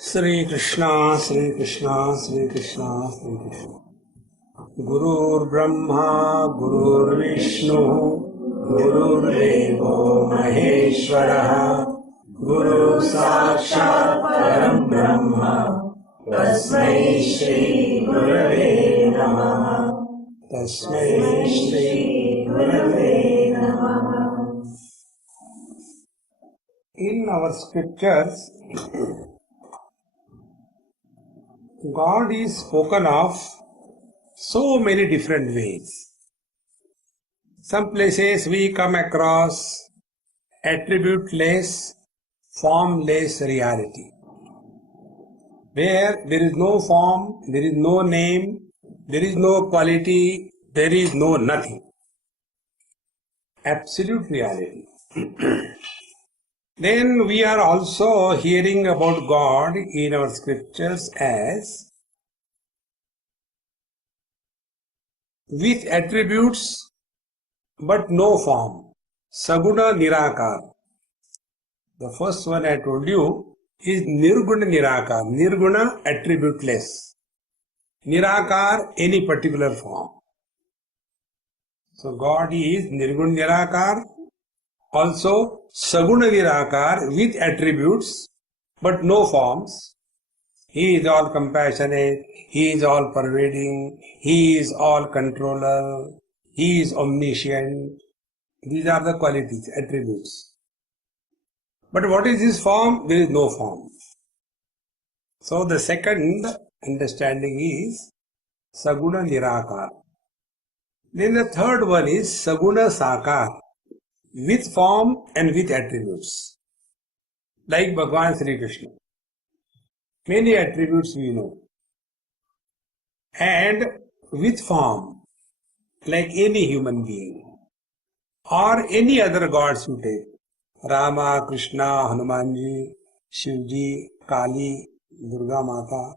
Sri Krishna, Sri Krishna, Sri Krishna, Sri Krishna. Gurur Brahma, Gurur Vishnu, Gurur Devo Maheshwara, Guru Sakshat Param Brahma, Tasmai Shri Gurave Namaha, Tasmai Shri Gurave Namaha. In our scriptures, God is spoken of so many different ways. Some places we come across attribute-less, formless reality, where there is no form, there is no name, there is no quality, there is no nothing. Absolute reality. Then we are also hearing about God in our scriptures as with attributes but no form. Saguna Nirakar. The first one I told you is Nirguna Nirakar. Nirguna, attributeless. Nirakar, any particular form. So God is Nirguna Nirakar, also Saguna Nirakar with attributes but no forms. He is all compassionate, He is all pervading, He is all controller, He is omniscient. These are the qualities, attributes. But what is His form? There is no form. So the second understanding is Saguna Nirakar. Then the third one is Saguna Sakar, with form and with attributes. Like Bhagavan Sri Krishna. Many attributes we know. And with form, like any human being. Or any other gods you take. Rama, Krishna, Hanumanji, Shivji, Kali, Durga Mata.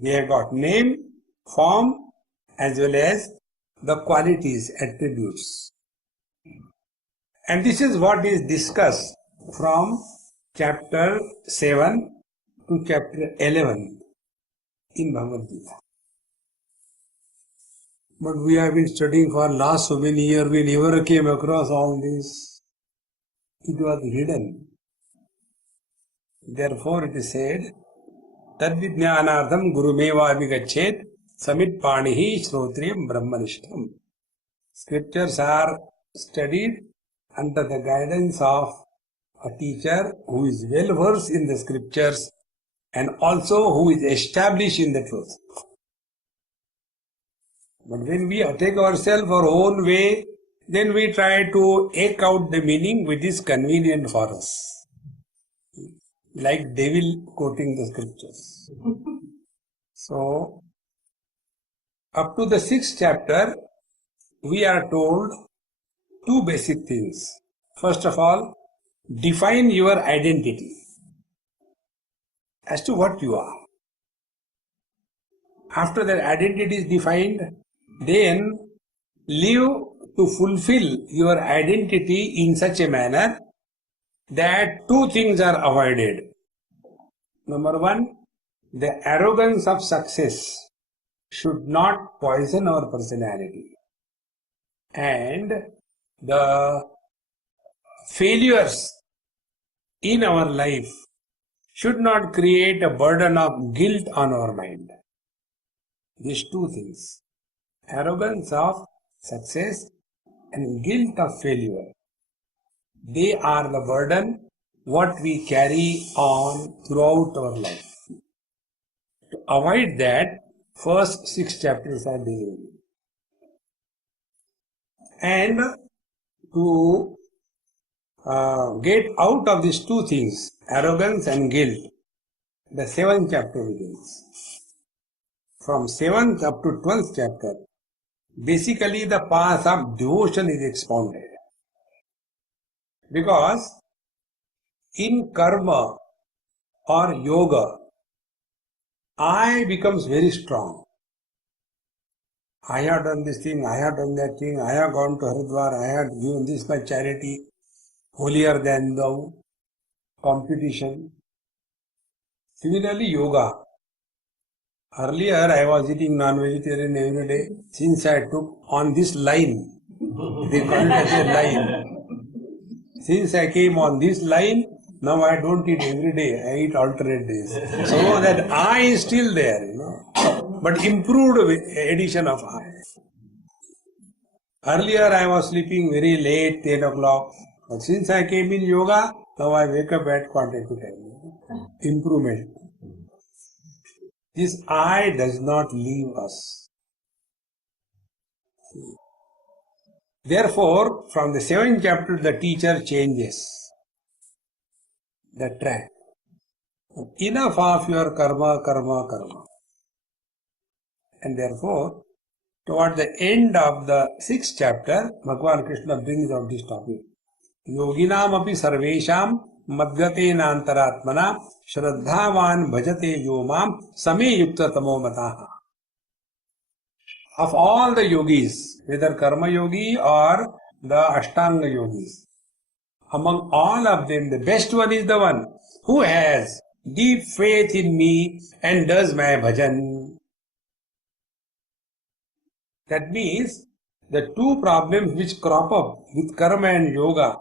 They have got name, form, as well as the qualities, attributes. And this is what is discussed from chapter 7 to chapter 11 in Bhagavad Gita. But we have been studying for last so many years, we never came across all this. It was hidden. Therefore it is said, Tadvidnyanardham gurumeva abhigachet samit panihi shrotriyam brahmanishtam. Scriptures are studied under the guidance of a teacher who is well versed in the scriptures and also who is established in the truth. But when we take ourselves our own way, then we try to eke out the meaning which is convenient for us. Like devil quoting the scriptures. So, up to the 6th chapter, we are told two basic things. First of all, define your identity as to what you are. After that identity is defined, then live to fulfill your identity in such a manner that two things are avoided. Number one, the arrogance of success should not poison our personality. And the failures in our life should not create a burden of guilt on our mind. These two things, arrogance of success and guilt of failure, they are the burden what we carry on throughout our life. To avoid that, first 6 chapters are dealing with. And to get out of these two things, arrogance and guilt, the 7th chapter begins. From 7th up to 12th chapter, basically the path of devotion is expounded. Because in karma or yoga, I becomes very strong. I have done this thing, I have done that thing, I have gone to Haridwar, I have given this much charity, holier than thou, competition. Similarly, yoga. Earlier, I was eating non-vegetarian every day. Since I took on this line, they call it as a line. Since I came on this line, now I don't eat every day. I eat alternate days. So that I is still there, but improved addition of I. Earlier, I was sleeping very late, 10 o'clock. But since I came in yoga, now I wake up at quarter to 10. Improvement. This I does not leave us. Therefore, from the 7th chapter, the teacher changes the track. Enough of your karma, karma, karma. And therefore, toward the end of the 6th chapter, Bhagavan Krishna brings out this topic. Yoginam api sarvesham madgate nantaratmana shraddhavan bhajate yomam same yukta tamo mataha. Of all the yogis, whether karma yogi or the ashtanga yogis, among all of them, the best one is the one who has deep faith in me and does my bhajan. That means the two problems which crop up with karma and yoga,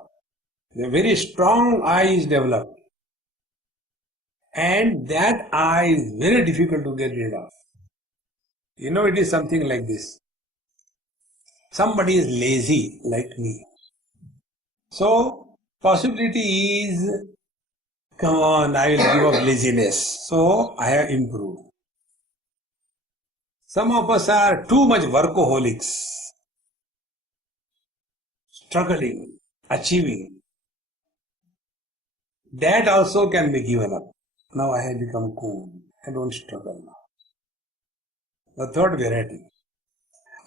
the very strong I is developed. And that I is very difficult to get rid of. It is something like this. Somebody is lazy like me. So, possibility is, come on, I will give up laziness. So, I have improved. Some of us are too much workaholics. Struggling, achieving. That also can be given up. Now I have become cool. I don't struggle now. The third variety.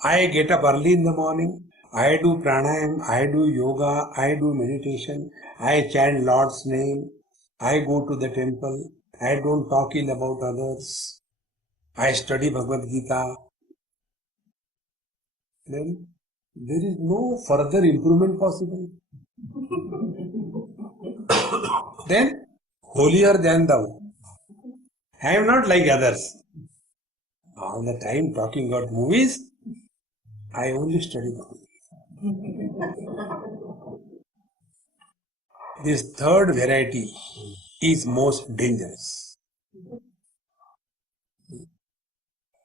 I get up early in the morning. I do pranayam. I do yoga. I do meditation. I chant Lord's name. I go to the temple. I don't talk ill about others. I study Bhagavad Gita. Then there is no further improvement possible. Then, holier than thou. I am not like others. All the time talking about movies, I only study Bhagavad Gita. This third variety is most dangerous.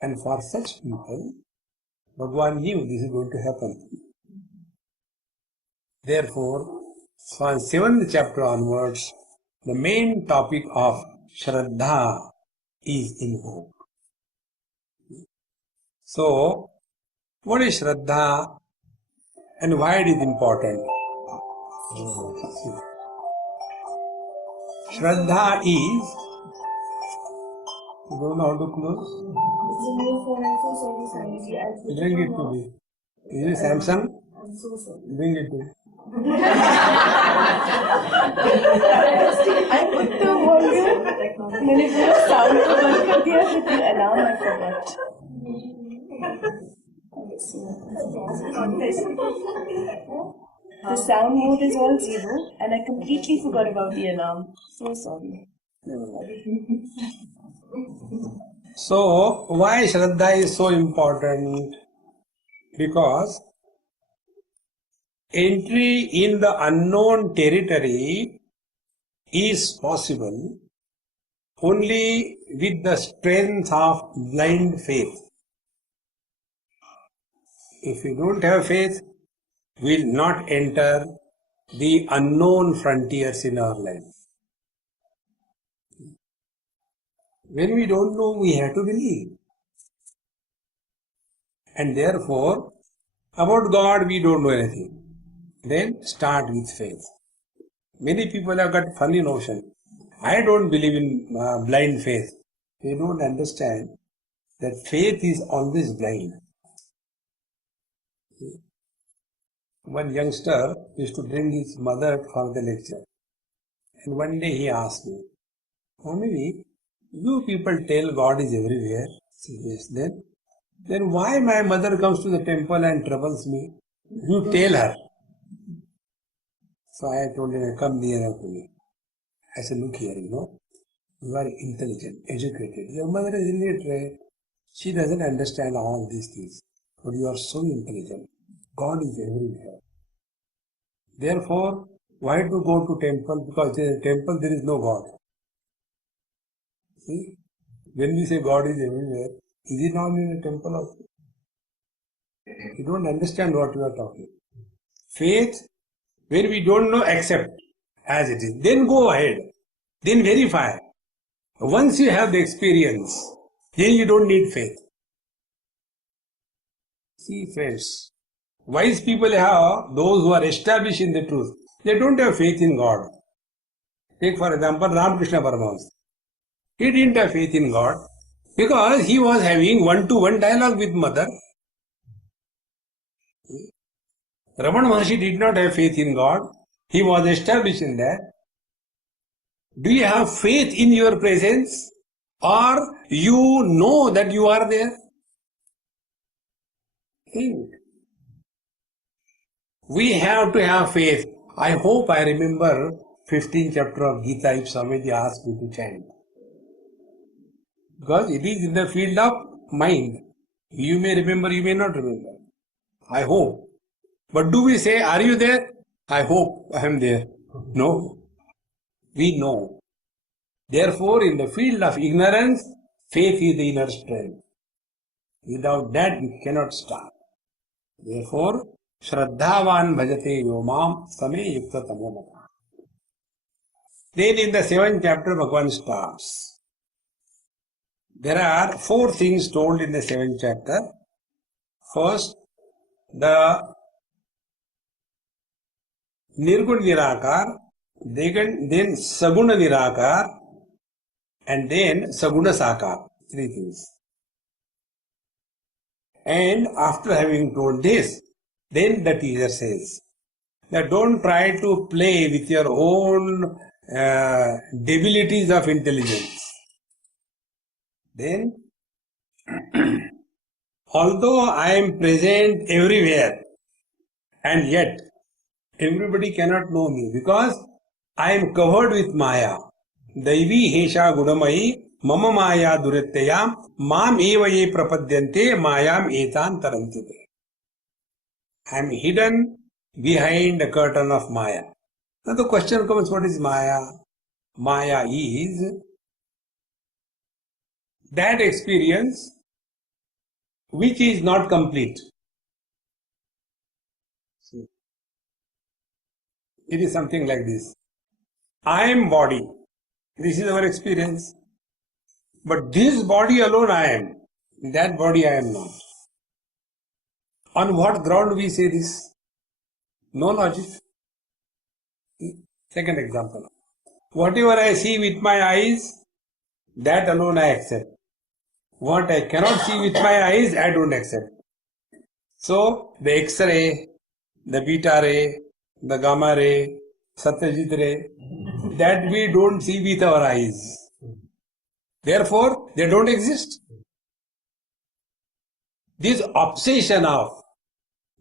And for such people, Bhagavan knew this is going to happen. Therefore, from 7th chapter onwards, the main topic of Shraddha is invoked. So, what is Shraddha and why it is important? Shraddha is, you don't know how to close? It's a new phone, I'm so sorry. Bring it to me. Is it Samsung? I'm so sorry. Bring it to me. I put the volume, मैंने पूरा sound को बंद कर दिया फिर the alarm I forgot. The sound mode is all zero and I completely forgot about the alarm. So sorry. So, why Shraddha is so important? Because entry in the unknown territory is possible only with the strength of blind faith. If we don't have faith, we will not enter the unknown frontiers in our life. When we don't know, we have to believe. And therefore, about God we don't know anything. Then start with faith. Many people have got funny notion. I don't believe in blind faith. They don't understand that faith is always blind. One youngster used to bring his mother for the lecture. And one day he asked me, Mommy, you people tell God is everywhere. I said, yes, then why my mother comes to the temple and troubles me? You tell her. So I told him, come nearer to me. I said, look here, You are intelligent, educated. Your mother is illiterate. She doesn't understand all these things. But you are so intelligent. God is everywhere. Therefore, why to go to temple? Because in a temple there is no God. See? When we say God is everywhere, is it not in a temple also? You don't understand what you are talking. Faith, when we don't know, accept as it is. Then go ahead. Then verify. Once you have the experience, then you don't need faith. See, friends, wise people have those who are established in the truth. They don't have faith in God. Take for example Ramakrishna Paramahamsa. He didn't have faith in God because he was having one-to-one dialogue with mother. Ramana Maharshi did not have faith in God. He was established in that. Do you have faith in your presence? Or you know that you are there? Think. We have to have faith. I hope I remember 15th chapter of Gita if somebody asks me to chant. Because it is in the field of mind. You may remember, you may not remember. I hope. But do we say, are you there? I hope I am there. No. We know. Therefore, in the field of ignorance, faith is the inner strength. Without that, we cannot start. Therefore, Shraddhavan bhajate yomam same yukta tamomata. Then in the 7th chapter, Bhagavan starts. There are 4 things told in the 7th chapter. First, the Nirguna Nirakar, then Saguna Nirakar, and then Saguna Sakar. 3 things. And after having told this, then the teacher says that don't try to play with your own debilities of intelligence. Then, although I am present everywhere, and yet everybody cannot know me because I am covered with Maya. Daivi Hesha Gudamai Mama Maya Durityayam Mam Eva Ye Prapadyante Mayam Etan Tarantite. I am hidden behind the curtain of Maya. Now the question comes, what is Maya? Maya is that experience which is not complete. It is something like this. I am body. This is our experience. But this body alone I am. That body I am not. On what ground we say this? No logic. Second example. Whatever I see with my eyes, that alone I accept. What I cannot see with my eyes, I don't accept. So, the X-ray, the beta ray, the gamma ray, Satyajit ray, that we don't see with our eyes. Therefore, they don't exist. This obsession of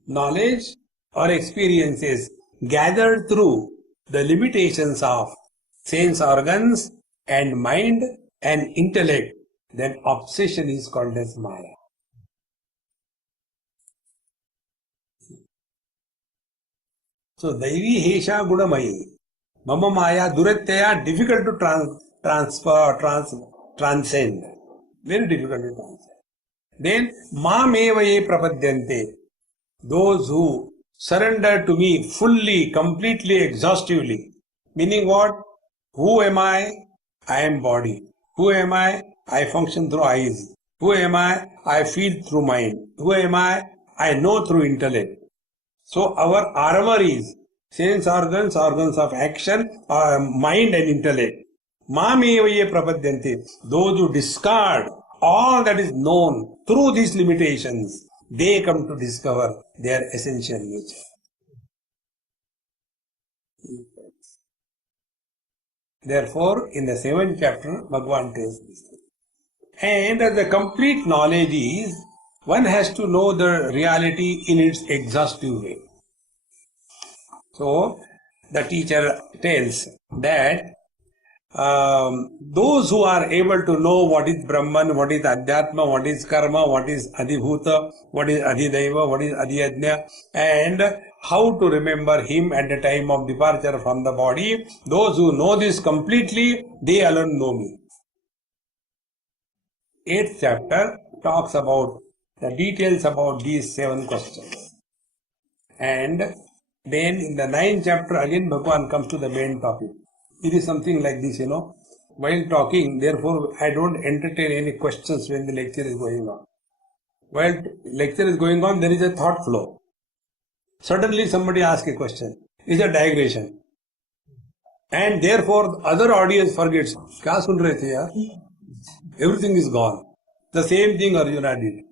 knowledge or experiences gathered through the limitations of sense organs and mind and intellect, then obsession is called as Maya. So, Daivi Hesha Gudamayi, Mama Maya Duratyaya, difficult to transcend. Very difficult to transcend. Then, Mameva Ye Prapadyante, those who surrender to me fully, completely, exhaustively. Meaning what? Who am I? I am body. Who am I? I function through eyes. Who am I? I feel through mind. Who am I? I know through intellect. So our armor is sense organs, organs of action, mind and intellect. Mamevaye prapadyante. Those who discard all that is known through these limitations, they come to discover their essential nature. Therefore, in the 7th chapter, Bhagavan tells this. And the complete knowledge is, one has to know the reality in its exhaustive way. So, the teacher tells that those who are able to know what is Brahman, what is Adhyatma, what is Karma, what is Adhibhuta, what is Adhidaiva, what is Adhyajna, and how to remember him at the time of departure from the body. Those who know this completely, they alone know me. 8th chapter talks about the details about these 7 questions. And then in the 9th chapter again Bhagavan comes to the main topic. It is something like this, while talking, therefore I don't entertain any questions when the lecture is going on. While lecture is going on, there is a thought flow. Suddenly somebody asks a question. It's a digression. And therefore other audience forgets. Kya sun rahe the yaar? Everything is gone. The same thing Arjuna did.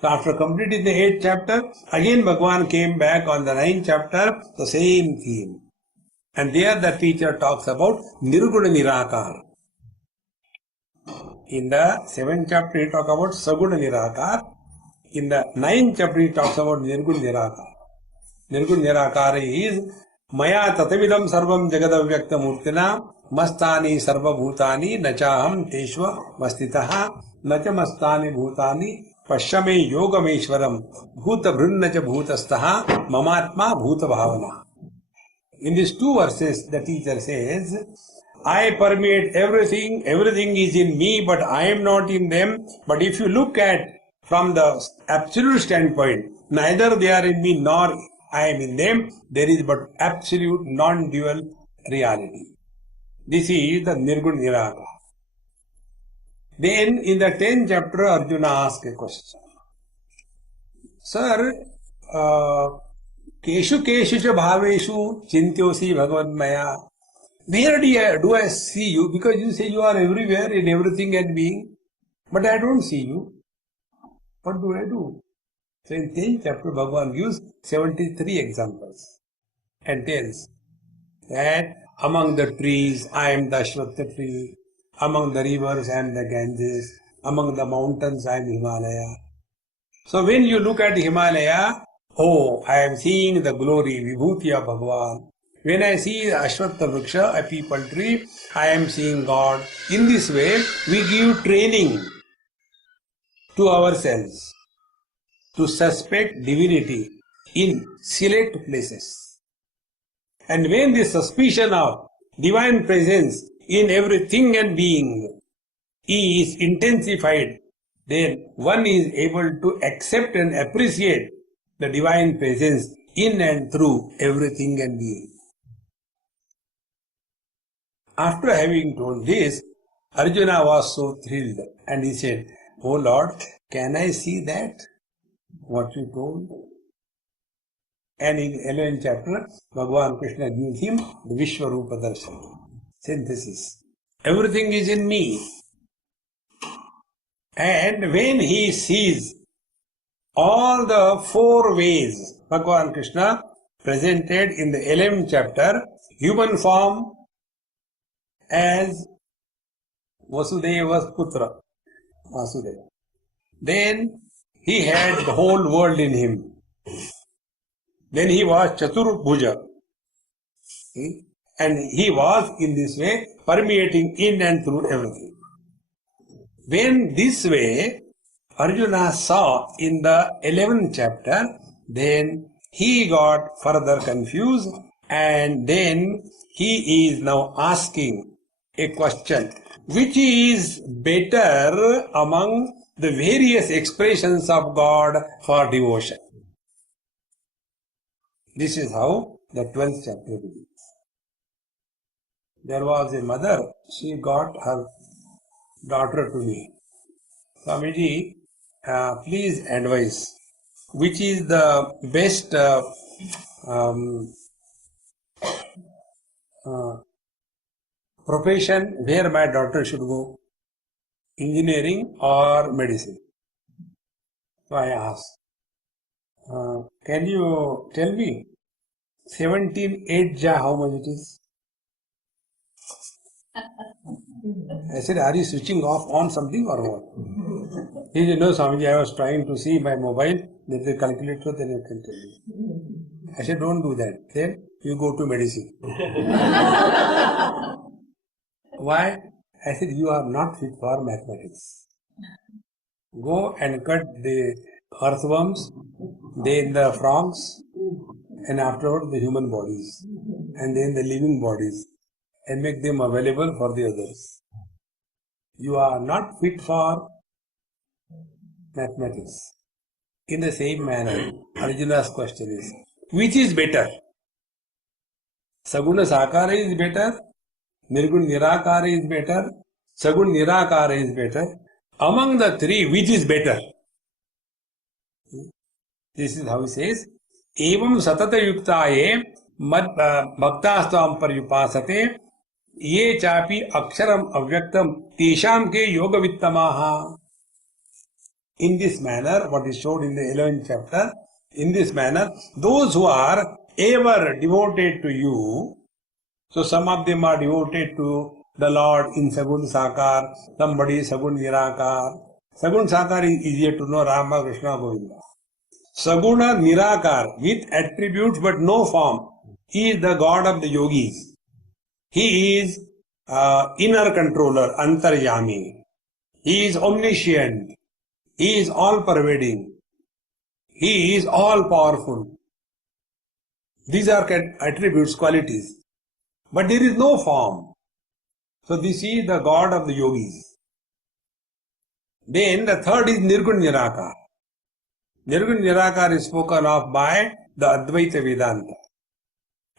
So after completing the 8th chapter, again Bhagavan came back on the 9th chapter, the same theme. And there the teacher talks about Nirguna Nirakar. In the 7th chapter he talks about Saguna Nirakar. In the 9th chapter he talks about Nirguna Nirakar. Nirguna Nirakar is Maya Tatavidam Sarvam Jagadavyakta Murtina Mastani Sarva Bhutani Nachaham Teshva Mastitaha Nacha Mastani Bhutani Pashyame Yogameshwaram Bhuta Brunnacha Bhutastaha Mamatma Bhuta Bhavana. In these 2 verses, the teacher says, I permeate everything, everything is in me, but I am not in them. But if you look at from the absolute standpoint, neither they are in me nor I am in them, there is but absolute non-dual reality. This is the Nirguna Nirakara. Then in the 10th chapter, Arjuna asks a question. Sir, Keshu Keshu Bhaveshu Chintyosi Bhagavad where do I see you? Because you say you are everywhere in everything and being, but I don't see you. What do I do? So in 10th chapter, Bhagavan gives 73 examples and tells that among the trees, I am the Ashwatha tree. Among the rivers, I am the Ganges. Among the mountains, I am Himalaya. So when you look at Himalaya, oh, I am seeing the glory, Vibhuti of Bhagavan. When I see Ashwatha Vriksha, a people tree, I am seeing God. In this way, we give training to ourselves to suspect divinity in select places. And when the suspicion of divine presence in everything and being is intensified, then one is able to accept and appreciate the divine presence in and through everything and being. After having told this, Arjuna was so thrilled and he said, Oh Lord, can I see that? What you told? And in 11th chapter, Bhagavan Krishna gives him the Vishwarupa Darshan, synthesis. Everything is in me. And when he sees all the 4 ways Bhagavan Krishna presented in the 11th chapter, human form as Vasudeva's Putra, Vasudeva. Then he had the whole world in him. Then he was Chaturbhuja. And he was in this way permeating in and through everything. When this way Arjuna saw in the 11th chapter, then he got further confused and then he is now asking a question. Which is better among the various expressions of God for devotion? This is how the 12th chapter begins. There was a mother, she got her daughter to me. Swamiji, please advise, which is the best profession where my daughter should go, engineering or medicine? So I asked, can you tell me 17 8 how much it is? I said, are you switching off on something or what? He said, no Swamiji, I was trying to see my mobile, there's a calculator, then I can tell you. I said, don't do that. Then you go to medicine. Why? I said, you are not fit for mathematics. Go and cut the earthworms, then the frogs, and afterwards the human bodies, and then the living bodies, and make them available for the others. You are not fit for mathematics. In the same manner, Arjuna's question is, which is better? Saguna Sakara is better, Nirgun Nirakara is better, Sagun Nirakara is better. Among the three, which is better? This is how he says, Evam satata yuktaye mad bhaktastam paryupasate ye chapi aksharam avyaktam tesham ke yoga vittamaha. In this manner, what is shown in the 11th chapter, in this manner, those who are ever devoted to you, so some of them are devoted to the Lord in Sagun Sakar, somebody Sagun Nirakar. Sagun Sakar is easier to know, Rama, Krishna, Govinda. Saguna Nirakar, with attributes but no form, he is the God of the yogis. He is inner controller, Antaryami. He is omniscient. He is all-pervading. He is all-powerful. These are attributes, qualities. But there is no form. So this is the God of the yogis. Then the third is Nirgun Nirakar. Nirgun Nirakar is spoken of by the Advaita Vedanta.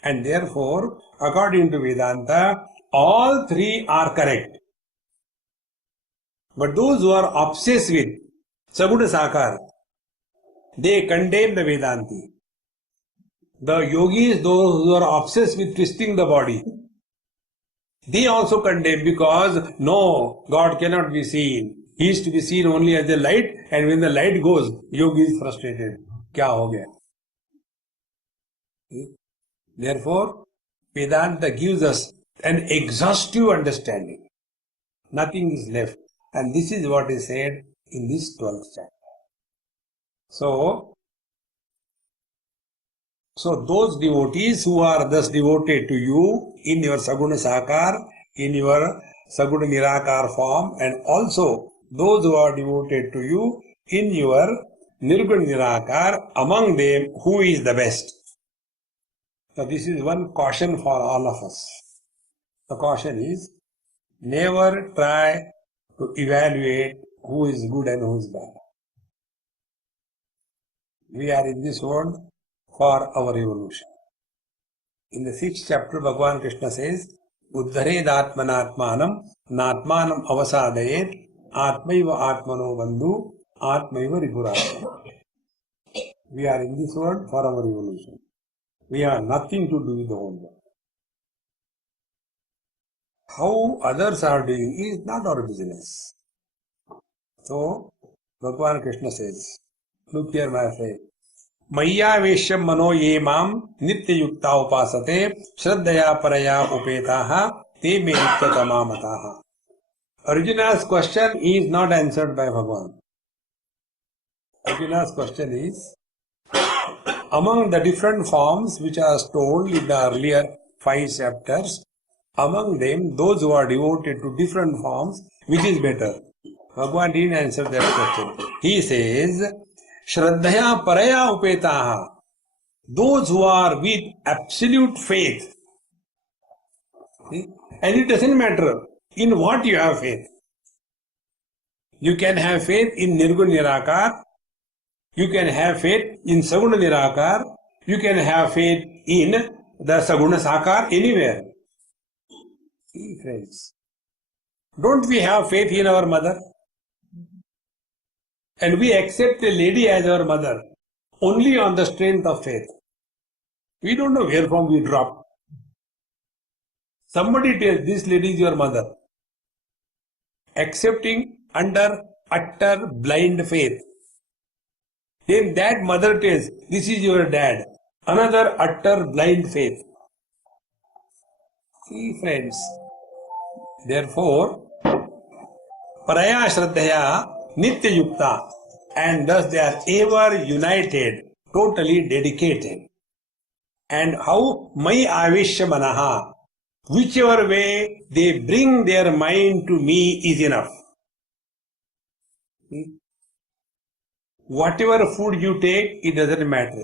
And therefore, according to Vedanta, all three are correct. But those who are obsessed with Saguna Sakar, they condemn the Vedanti. The yogis, those who are obsessed with twisting the body, they also condemn, because no, God cannot be seen. He is to be seen only as the light, and when the light goes, yogi is frustrated. Kya ho gaya? Therefore, Vedanta gives us an exhaustive understanding. Nothing is left. And this is what is said in this 12th chapter. So those devotees who are thus devoted to you in your Saguna Sakar, in your Saguna Nirakar form, and also those who are devoted to you in your Nirgun Nirakar, among them, who is the best? So this is one caution for all of us. The caution is, never try to evaluate who is good and who is bad. We are in this world for our evolution. In the 6th chapter, Bhagavan Krishna says, Uddhared Atmanatmanam Natmanam Avasadayet Atmaiva Atmano Bandhu Atmaiva Ripurasana. We are in this world for our evolution. We have nothing to do with the whole world. How others are doing is not our business. So, Bhagavan Krishna says, look here my friend, Maya Veshyam Mano Ye Mam Nitya Yukta Upasate Shraddhaya Paraya Upetaha Te Me Nitya Tamamataha. Arjuna's question is not answered by Bhagavan. Arjuna's question is, among the different forms which are told in the earlier 5 chapters, among them, those who are devoted to different forms, which is better? Bhagavan didn't answer that question. He says, Shraddhaya Paraya Upetaha. Those who are with absolute faith. See? And it doesn't matter in what you have faith. You can have faith in Nirgun Nirakar. You can have faith in Saguna Nirakar. You can have faith in the Saguna Sakar, anywhere. See, friends, don't we have faith in our mother? And we accept a lady as our mother only on the strength of faith. We don't know where from we drop. Somebody tells this lady is your mother. Accepting under utter blind faith. Then that mother tells this is your dad. Another utter blind faith. See, friends. Therefore, Paraya Shraddhaya Nitya Yukta, and thus they are ever united, totally dedicated. And how? Mai Avishya Manaha. Whichever way they bring their mind to me is enough. Whatever food you take, it doesn't matter.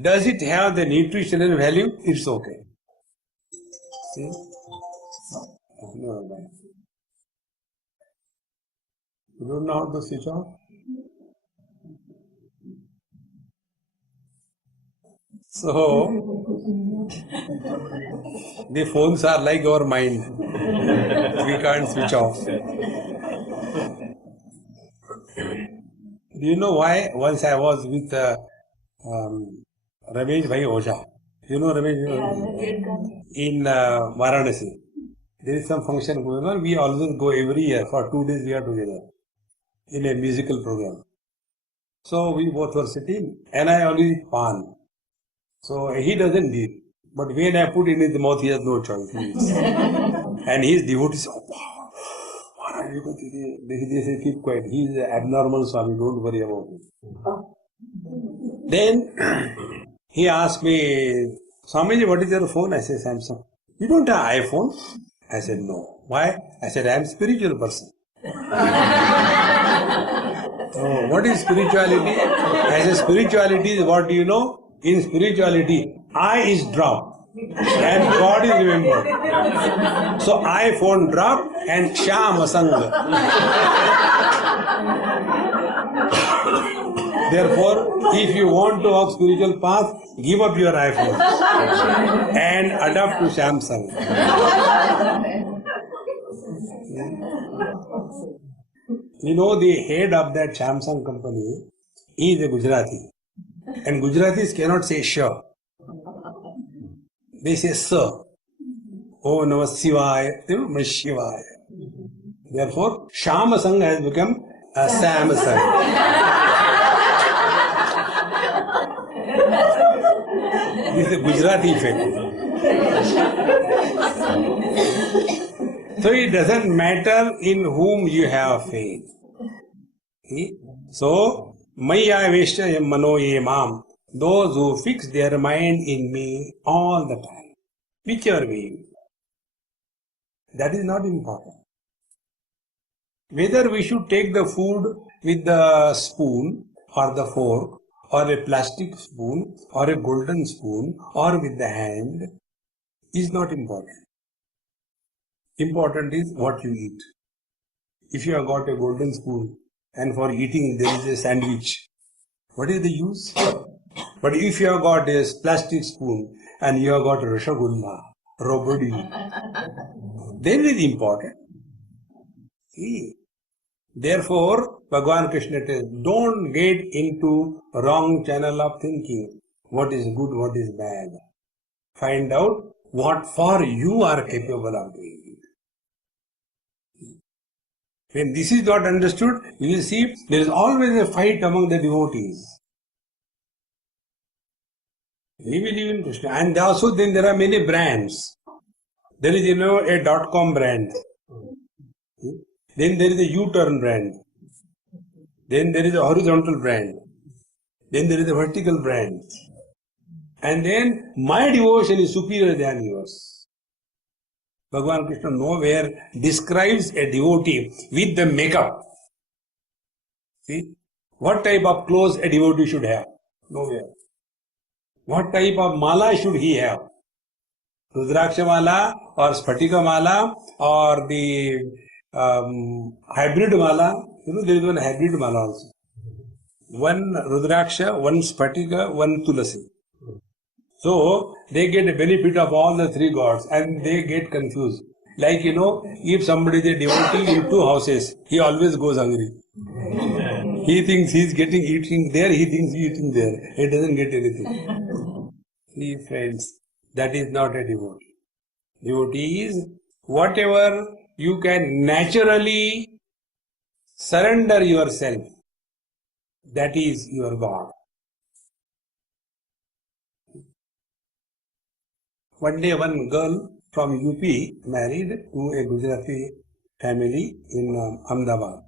Does it have the nutritional value? It's okay. See? No. You don't know how to switch off? So, the phones are like our mind. We can't switch off. Do you know why? Once I was with Ramesh Bhai Oja. You know Ramesh? In Varanasi. There is some function going on. We always go every year. For 2 days we are together in a musical program. So we both were sitting and I only eat pan. So he doesn't eat. But when I put in his mouth, he has no choice. He eats. And his devotees, they say, keep quiet. He is abnormal, Swami, don't worry about it. Then he asked me, Swamiji, what is your phone? I said, Samsung. You don't have iPhone? I said, no. Why? I said, I am a spiritual person. Oh, what is spirituality? I said, spirituality is what do you know? In spirituality, I is dropped and God is remembered. So iPhone dropped and Sham Sangha. Therefore, if you want to walk spiritual path, give up your iPhone and adapt to Samsung. You know, the head of that Samsung company is a Gujarati. And Gujaratis cannot say sure. They say sir. Oh Namah Shivaya, Namah Shivaya. Therefore, Shamasang has become a Samsung. This is a Gujarati effect. So it doesn't matter in whom you have faith. See? So, Maya Veshya Mano Ye Mam, those who fix their mind in me all the time, whichever way, that is not important. Whether we should take the food with the spoon or the fork or a plastic spoon or a golden spoon or with the hand is not important. Important is what you eat. If you have got a golden spoon and for eating there is a sandwich, what is the use? But if you have got a plastic spoon and you have got rashagulla, robodi, then it is important. See? Therefore, Bhagavan Krishna tells, don't get into wrong channel of thinking. What is good, what is bad. Find out what for you are capable of doing. When this is not understood, you will see there is always a fight among the devotees. We believe in Krishna. And also then there are many brands. There is, a .com brand. Then there is a U-turn brand. Then there is a horizontal brand. Then there is a vertical brand. And then my devotion is superior than yours. Bhagavan Krishna nowhere describes a devotee with the makeup. See? What type of clothes a devotee should have? Nowhere. What type of mala should he have? Rudraksha mala or Sphatika mala or the hybrid mala? There is one hybrid mala also. One Rudraksha, one Sphatika, one Tulasi. So, they get a benefit of all the three gods and they get confused. Like, if somebody is a devotee in 2 houses, he always goes hungry. He thinks he is eating there, he thinks he is eating there. He doesn't get anything. See, friends, that is not a devotee. Devotee is whatever you can naturally surrender yourself. That is your God. One day one girl from UP married to a Gujarati family in Ahmedabad.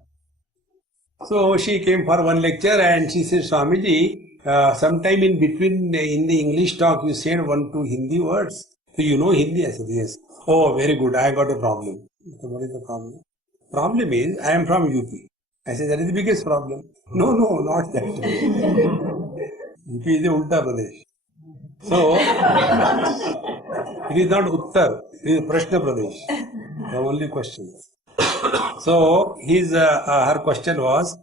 So she came for one lecture and she said, Swamiji, sometime in between in the English talk you said 1-2 Hindi words. So you know Hindi? I said, yes. Oh, very good. I got a problem. So what is the problem? Problem is, I am from UP. I said, that is the biggest problem. No, not that. UP is the Ulta Pradesh. So, it is not Uttar, it is Prashna Pradesh. The only question. So, her question was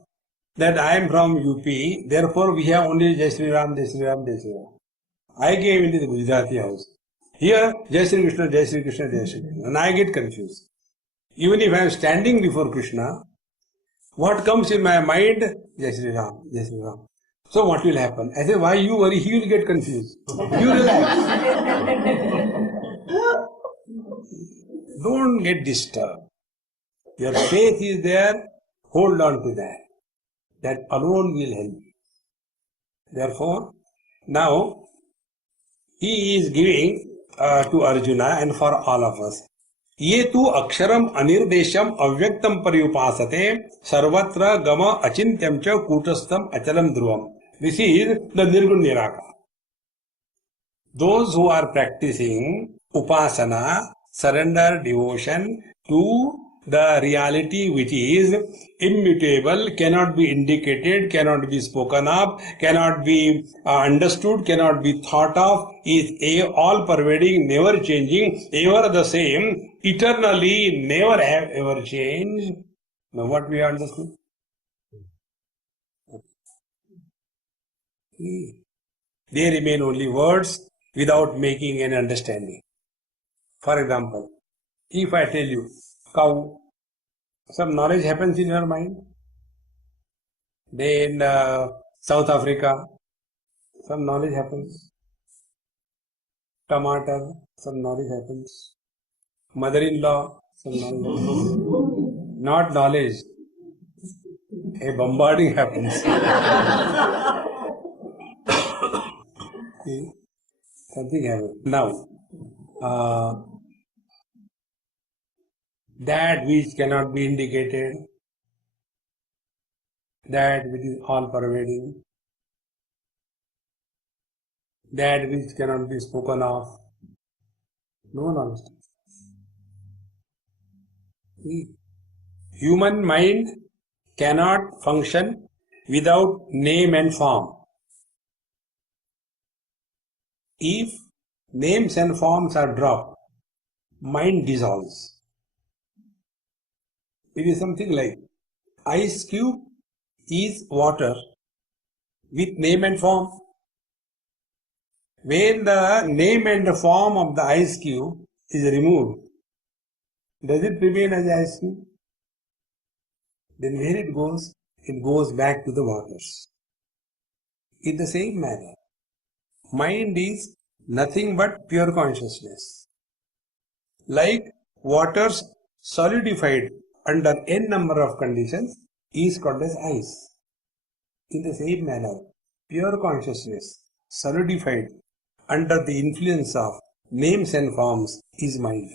that I am from UP, therefore we have only Jai Sri Ram, Jai Sri Ram, Jai Sri Ram. I came into the Gujarati house. Here, Jai Sri Krishna, Jai Sri Krishna, Jai Sri Krishna. And I get confused. Even if I am standing before Krishna, what comes in my mind? Jai Sri Ram, Jai Sri Ram. So what will happen? I say, why you worry? He will get confused. You relax. Don't get disturbed. Your faith is there. Hold on to that. That alone will help you. Therefore, now he is giving to Arjuna and for all of us. ये तु अक्षरम अनिर्देशम अव्यक्तम पर्युपासते सर्वत्र गम अचिंत्यम च कूटस्थम अचलम ध्रुवम. This is the Nirgun Nirakara. Those who are practicing upasana, surrender, devotion to the reality which is immutable, cannot be indicated, cannot be spoken of, cannot be understood, cannot be thought of, is all pervading, never changing, ever the same, eternally, never have ever changed. Now what we understood? They remain only words without making any understanding. For example, if I tell you cow, some knowledge happens in your mind. Then South Africa, some knowledge happens. Tomato, some knowledge happens. Mother-in-law, some knowledge happens. Not knowledge, a bombarding happens. Something happens. Now, that which cannot be indicated, that which is all pervading, that which cannot be spoken of, no one understands. Human mind cannot function without name and form. If names and forms are dropped, mind dissolves. It is something like ice cube is water with name and form. When the name and the form of the ice cube is removed, does it remain as ice cube? Then where it goes? It goes back to the waters. In the same manner, mind is nothing but pure consciousness. Like waters solidified under n number of conditions is called as ice. In the same manner, pure consciousness solidified under the influence of names and forms is mind.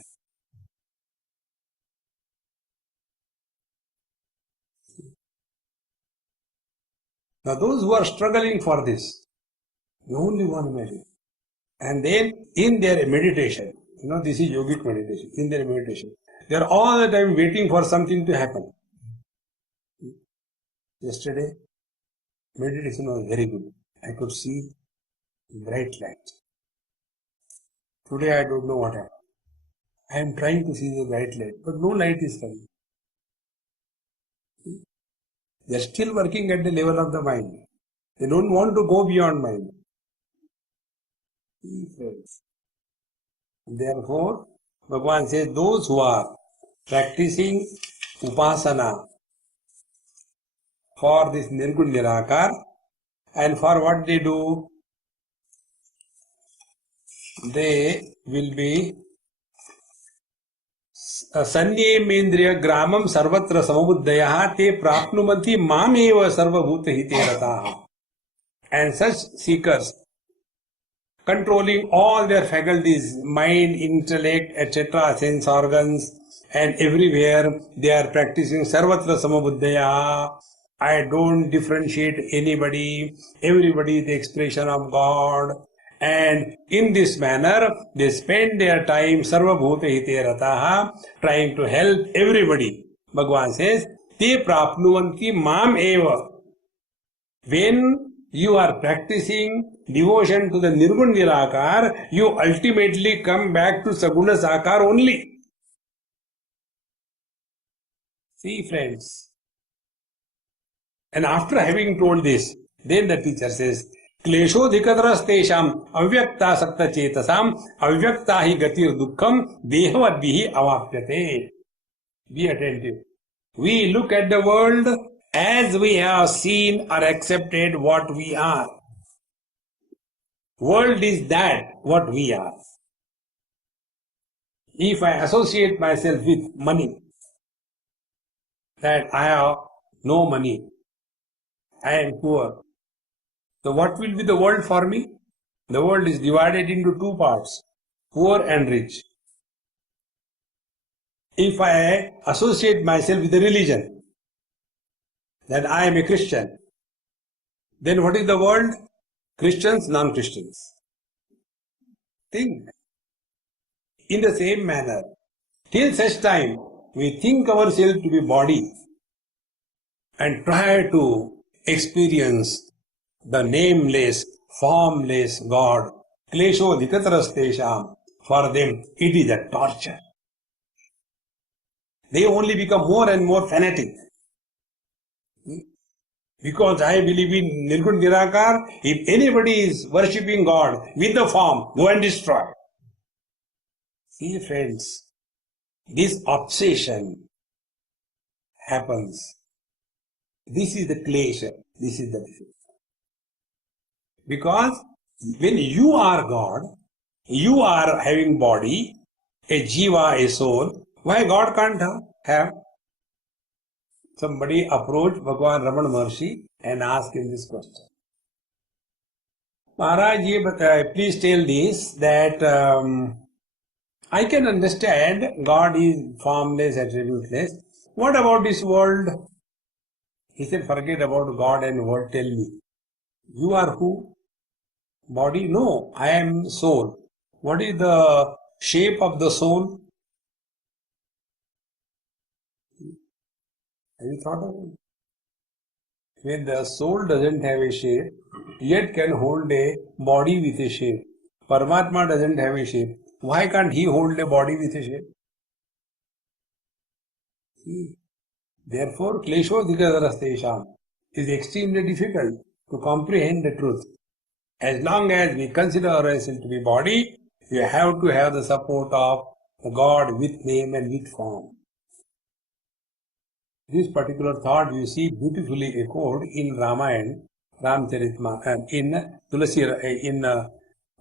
Now those who are struggling for this, the only one may do. And then in their meditation, this is yogic meditation, in their meditation, they are all the time waiting for something to happen. Yesterday, meditation was very good. I could see bright light. Today I don't know what happened. I am trying to see the bright light, but no light is coming. They are still working at the level of the mind. They don't want to go beyond mind. Therefore, Bhagavan says, those who are practicing upasana for this Nirgun Nirakar, and for what they do, they will be Sanyemendriya Gramam Sarvatra Samabuddhayaha Te Prapnumanti Mameva Sarvabhuta Hite Rataha. And such seekers, controlling all their faculties, mind, intellect, etc., sense organs, and everywhere they are practicing Sarvatra Samabuddhaya. I don't differentiate anybody. Everybody is the expression of God. And in this manner, they spend their time sarva bhuta hite rataha, trying to help everybody. Bhagavan says, te prapnuvanti mam eva. When you are practicing devotion to the Nirgun Nirakar, you ultimately come back to Saguna Sakar only. See, friends. And after having told this, then the teacher says, Kleshodhikadrastesham avyakta sakta chetasam avyakta hi gatir dukkham dehavadvihi avapyate. Be attentive. We look at the world as we have seen or accepted what we are. World is that what we are. If I associate myself with money, that I have no money, I am poor. So what will be the world for me? The world is divided into two parts, poor and rich. If I associate myself with a religion, that I am a Christian, then what is the world? Christians, non-Christians. Think. In the same manner, till such time we think ourselves to be body and try to experience the nameless, formless God, klesho dhikatarastesham, for them it is a torture. They only become more and more fanatic. Because I believe in Nirgun Nirakar, if anybody is worshipping God with the form, go and destroy. See, friends, this obsession happens. This is the klesha. This is the difference. Because when you are God, you are having body, a jiva, a soul. Why God can't have? Somebody approached Bhagavan Ramana Maharshi and asked him this question. Maharaj, please tell this, that I can understand God is formless, attributeless. What about this world? He said, forget about God and world, tell me. You are who? Body? No, I am soul. What is the shape of the soul? Have you thought of it? When the soul doesn't have a shape, yet can hold a body with a shape. Paramatma doesn't have a shape. Why can't he hold a body with a shape? Therefore, klesho dhikadarastesham is extremely difficult to comprehend the truth. As long as we consider ourselves to be body, we have to have the support of the God with name and with form. This particular thought you see beautifully echoed in Ramayana, Ramcharitmanas, in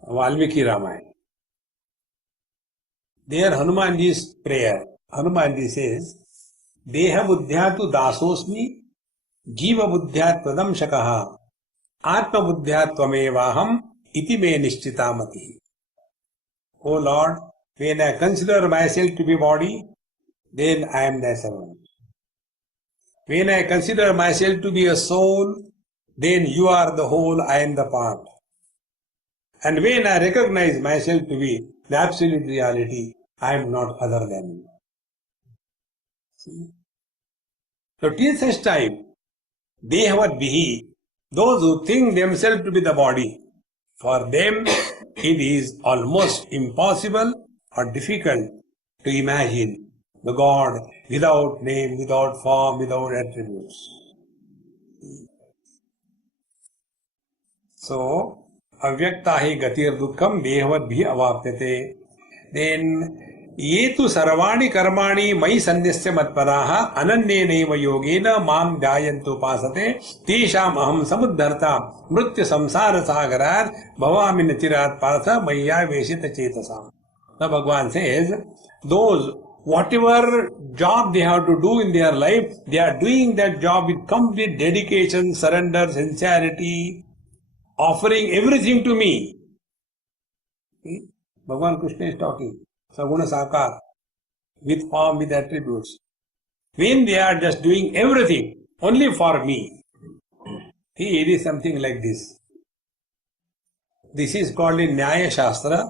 Valmiki Ramayana. There Hanumanji's prayer, Hanumanji says, Deha buddhyatu dasosmi, jiva buddhyatvam shakaha, atma buddhyatvam iti me nishchitamati. O Lord, when I consider myself to be body, then I am thy servant. When I consider myself to be a soul, then you are the whole, I am the part. And when I recognize myself to be the absolute reality, I am not other than you. See? So till such time, dehavadvihi, those who think themselves to be the body, for them it is almost impossible or difficult to imagine the God without name, without form, without attributes. So, avyakta hi gatir dukkham dehavadbhi avapyate. Then, ye tu sarvani karmani mai sanyasya matpadaha ananye neva yogena mam dhyayantu pasate tesham aham samuddharta mritya samsara sagarat bhavami natirat partha maya veshita chetasam. The Bhagavan says, those whatever job they have to do in their life, they are doing that job with complete dedication, surrender, sincerity, offering everything to me. See? Bhagavan Krishna is talking, Saguna Sakar, with form, with attributes. When they are just doing everything only for me, see, it is something like this. This is called in Nyaya Shastra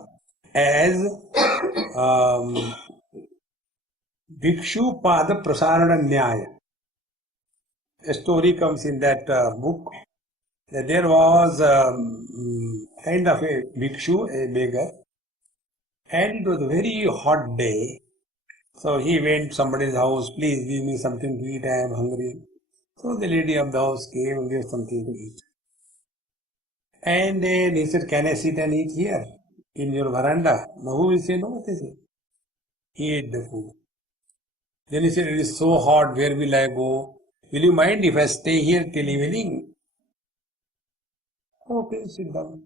as Bhikshu Pada Prasarana Nyaya. A story comes in that book that there was kind of a bhikshu, a beggar, and it was a very hot day. So he went to somebody's house, please give me something to eat, I am hungry. So the lady of the house came and gave something to eat. And then he said, can I sit and eat here in your veranda? Now who will say no? They say. He ate the food. Then he said, it is so hot, where will I go? Will you mind if I stay here till evening? Okay, sit down.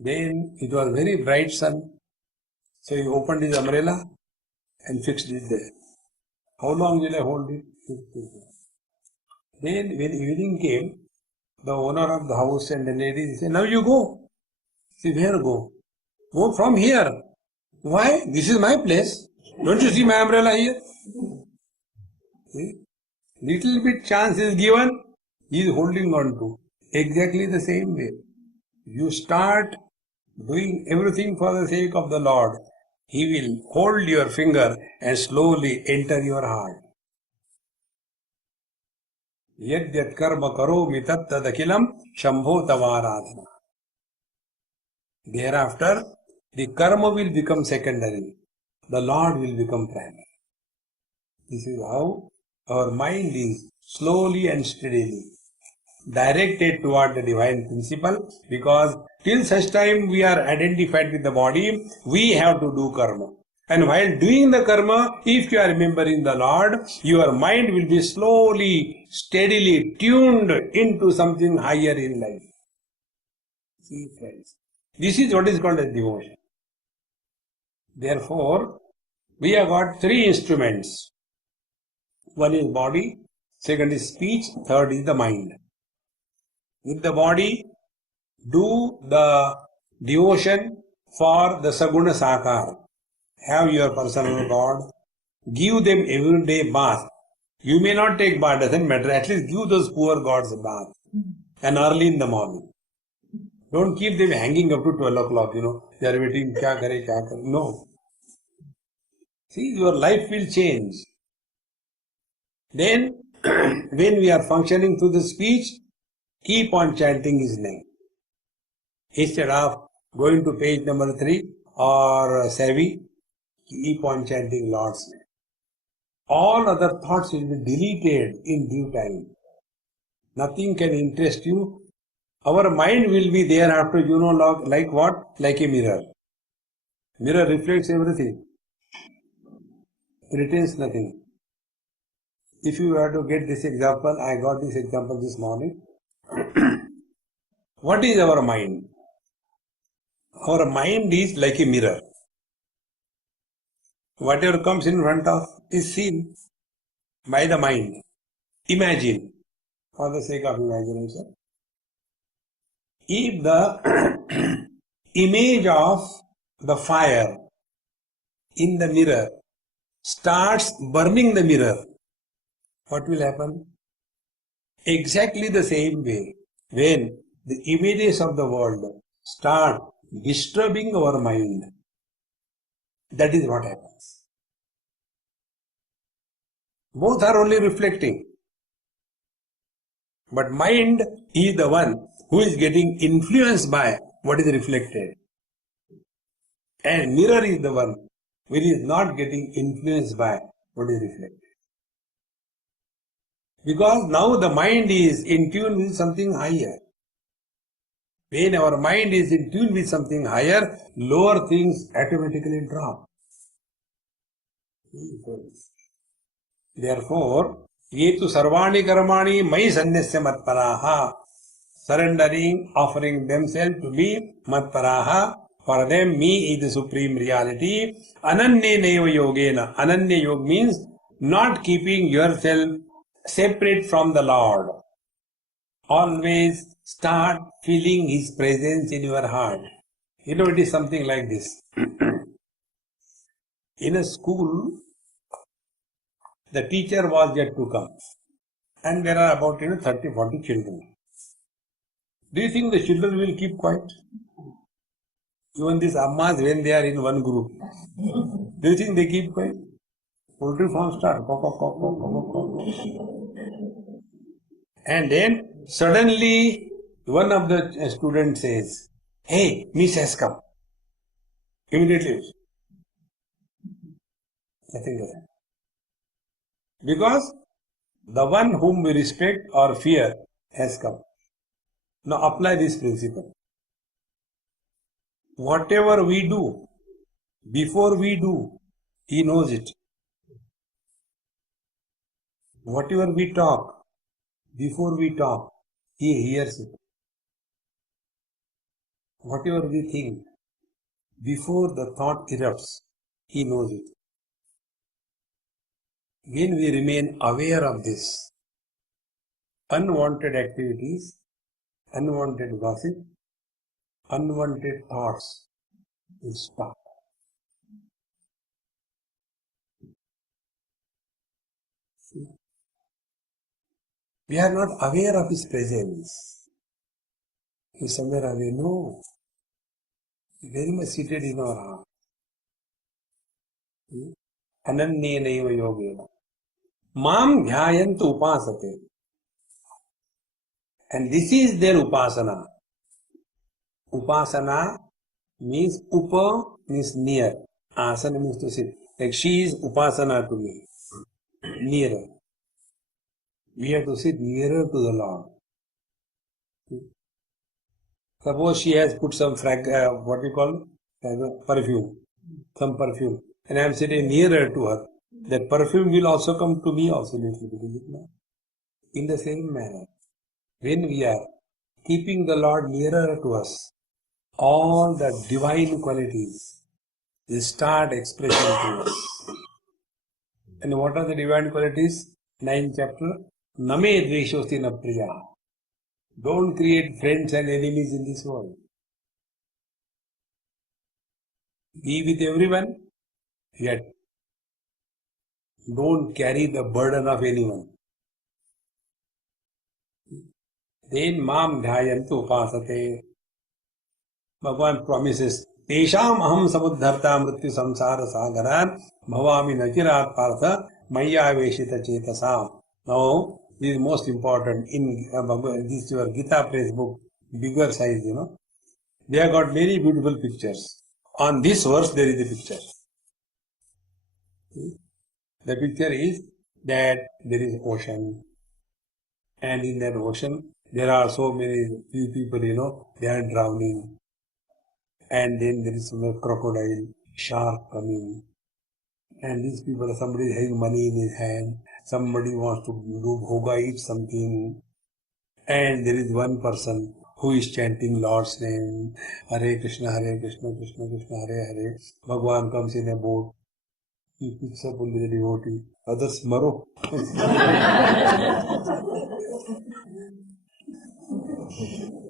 Then it was very bright sun. So he opened his umbrella and fixed it there. How long will I hold it? Then when evening came, the owner of the house and the lady said, now you go. See, where go? Go from here. Why? This is my place. Don't you see my umbrella here? See? Little bit chance is given, he is holding on to. Exactly the same way. You start doing everything for the sake of the Lord, He will hold your finger and slowly enter your heart. Yad yad karma karomi tat tadakilam shambho tavaradhana. Thereafter, the karma will become secondary. The Lord will become primary. This is how our mind is slowly and steadily directed toward the divine principle, because till such time we are identified with the body, we have to do karma. And while doing the karma, if you are remembering the Lord, your mind will be slowly, steadily tuned into something higher in life. See, friends, this is what is called as devotion. Therefore, we have got three instruments. One is body, second is speech, third is the mind. With the body, do the devotion for the Saguna Sakar. Have your personal God. Give them every day bath. You may not take bath, doesn't matter. At least give those poor gods a bath. And early in the morning. Don't keep them hanging up to 12 o'clock, They are waiting, kya kare, kya kare. No. See, your life will change. Then, when we are functioning through the speech, keep on chanting His name. Instead of going to page number 3 or Savi, keep on chanting Lord's name. All other thoughts will be deleted in due time. Nothing can interest you. Our mind will be thereafter, like what? Like a mirror. Mirror reflects everything. Retains nothing. If you were to get this example, I got this example this morning. What is our mind? Our mind is like a mirror. Whatever comes in front of is seen by the mind. Imagine, for the sake of imagination, if the image of the fire in the mirror starts burning the mirror, what will happen? Exactly the same way, when the images of the world start disturbing our mind, that is what happens. Both are only reflecting. But mind is the one who is getting influenced by what is reflected. And mirror is the one which is not getting influenced by what is reflected. Because now the mind is in tune with something higher. When our mind is in tune with something higher, lower things automatically drop. Therefore, ye tu sarvani karmani mai sanyasya matparaha, surrendering, offering themselves to me, matparaha, for them me is the supreme reality. Ananya neva yogena. Ananya yoga means not keeping yourself separate from the Lord. Always start feeling His presence in your heart. It is something like this. In a school, the teacher was yet to come. And there are about 30-40 children. Do you think the children will keep quiet? Even these ammas, when they are in one group, do you think they keep quiet? Poultry farm start. Caw, caw, caw, caw, caw, caw, caw. And then suddenly one of the students says, "Hey, Miss has come." Immediately, nothing like that. Because the one whom we respect or fear has come. Now apply this principle. Whatever we do, before we do, he knows it. Whatever we talk, before we talk, he hears it. Whatever we think, before the thought erupts, he knows it. When we remain aware of this, unwanted activities, unwanted gossip, unwanted thoughts will stop. We are not aware of his presence. He is somewhere away. No. He is very much seated in our heart. Ananyenaiva yogena. Mam dhyayantu upasate. And this is their upasana. Upasana means upa means near. Asana means to sit. Like she is upasana to me. Nearer. We have to sit nearer to the Lord. Suppose she has put some perfume, some perfume, and I am sitting nearer to her. That perfume will also come to me also little bit, is it not? In the same manner, when we are keeping the Lord nearer to us, all the divine qualities will start expressing to us. And what are the divine qualities? 9th chapter. Name dveshosti na priya. Don't create friends and enemies in this world. Be with everyone, yet don't carry the burden of anyone. Then mam dhyayantu upasate. Bhagavan promises, Tesham aham samuddharta mrityu samsara sagaran bhavami nachirat partha maya veshita chetasam. Now, this is most important in this your Gita Press book, bigger size, They have got many beautiful pictures. On this verse, there is a picture. The picture is that there is ocean, and in that ocean, there are so many people, they are drowning. And then there is some crocodile, shark coming. And these people, somebody is having money in his hand, somebody wants to do bhoga, eat something. And there is one person who is chanting Lord's name, Hare Krishna, Krishna Krishna, Hare Hare. Bhagwan comes in a boat. He picks up only the devotee. Others maro.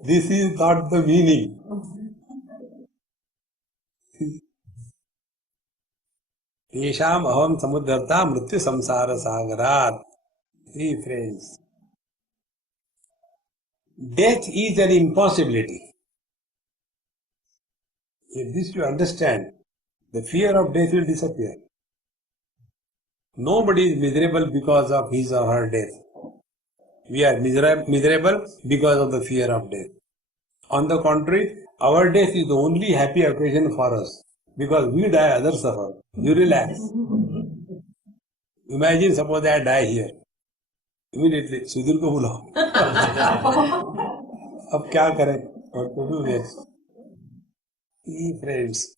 This is not the meaning. Tesham aham samudharta mrityu samsara sagarat. Three friends. Death is an impossibility. If this you understand, the fear of death will disappear. Nobody is miserable because of his or her death. We are miserable because of the fear of death. On the contrary, our death is the only happy occasion for us. Because we die, others suffer. You relax. Imagine, suppose I die here. Immediately, Sudhir ko bulao. Ab kya kare? What to do next? Friends,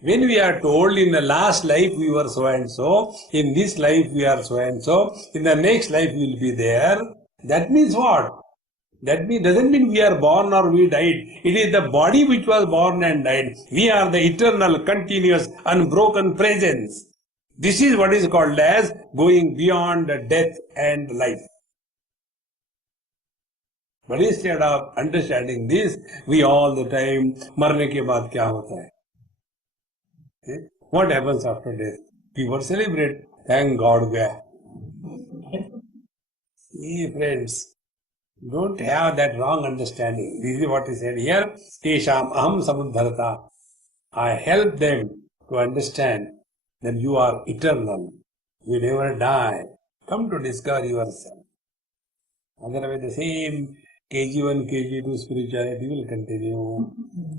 when we are told in the last life we were so and so, in this life we are so and so, in the next life we will be there, that means what? That doesn't mean we are born or we died. It is the body which was born and died. We are the eternal, continuous, unbroken presence. This is what is called as going beyond death and life. But instead of understanding this, we all the time, marne ke baad kya hota hai? Okay? What happens after death? People celebrate. Thank God gaya. See, friends, don't have that wrong understanding. This is what is said here. Tesham aham samuddharta. I help them to understand that you are eternal. You never die. Come to discover yourself. Otherwise, the same KG1, KG2 spirituality will continue.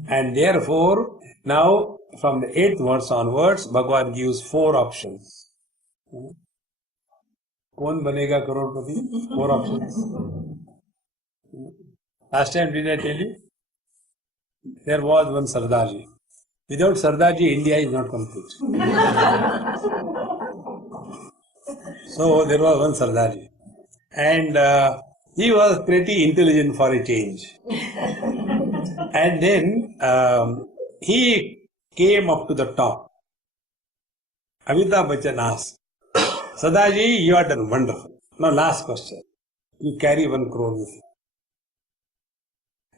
And therefore, now from the 8th verse onwards, Bhagavan gives 4 options. कौन बनेगा करोड़पति? 4 options. Last time did I tell you? There was one Sardarji. Without Sardarji, India is not complete. So there was one Sardarji. And he was pretty intelligent for a change. And then he came up to the top. Amitabh Bachchan asked, Sardarji, you are done wonderful. Now last question. You carry 1 crore with you.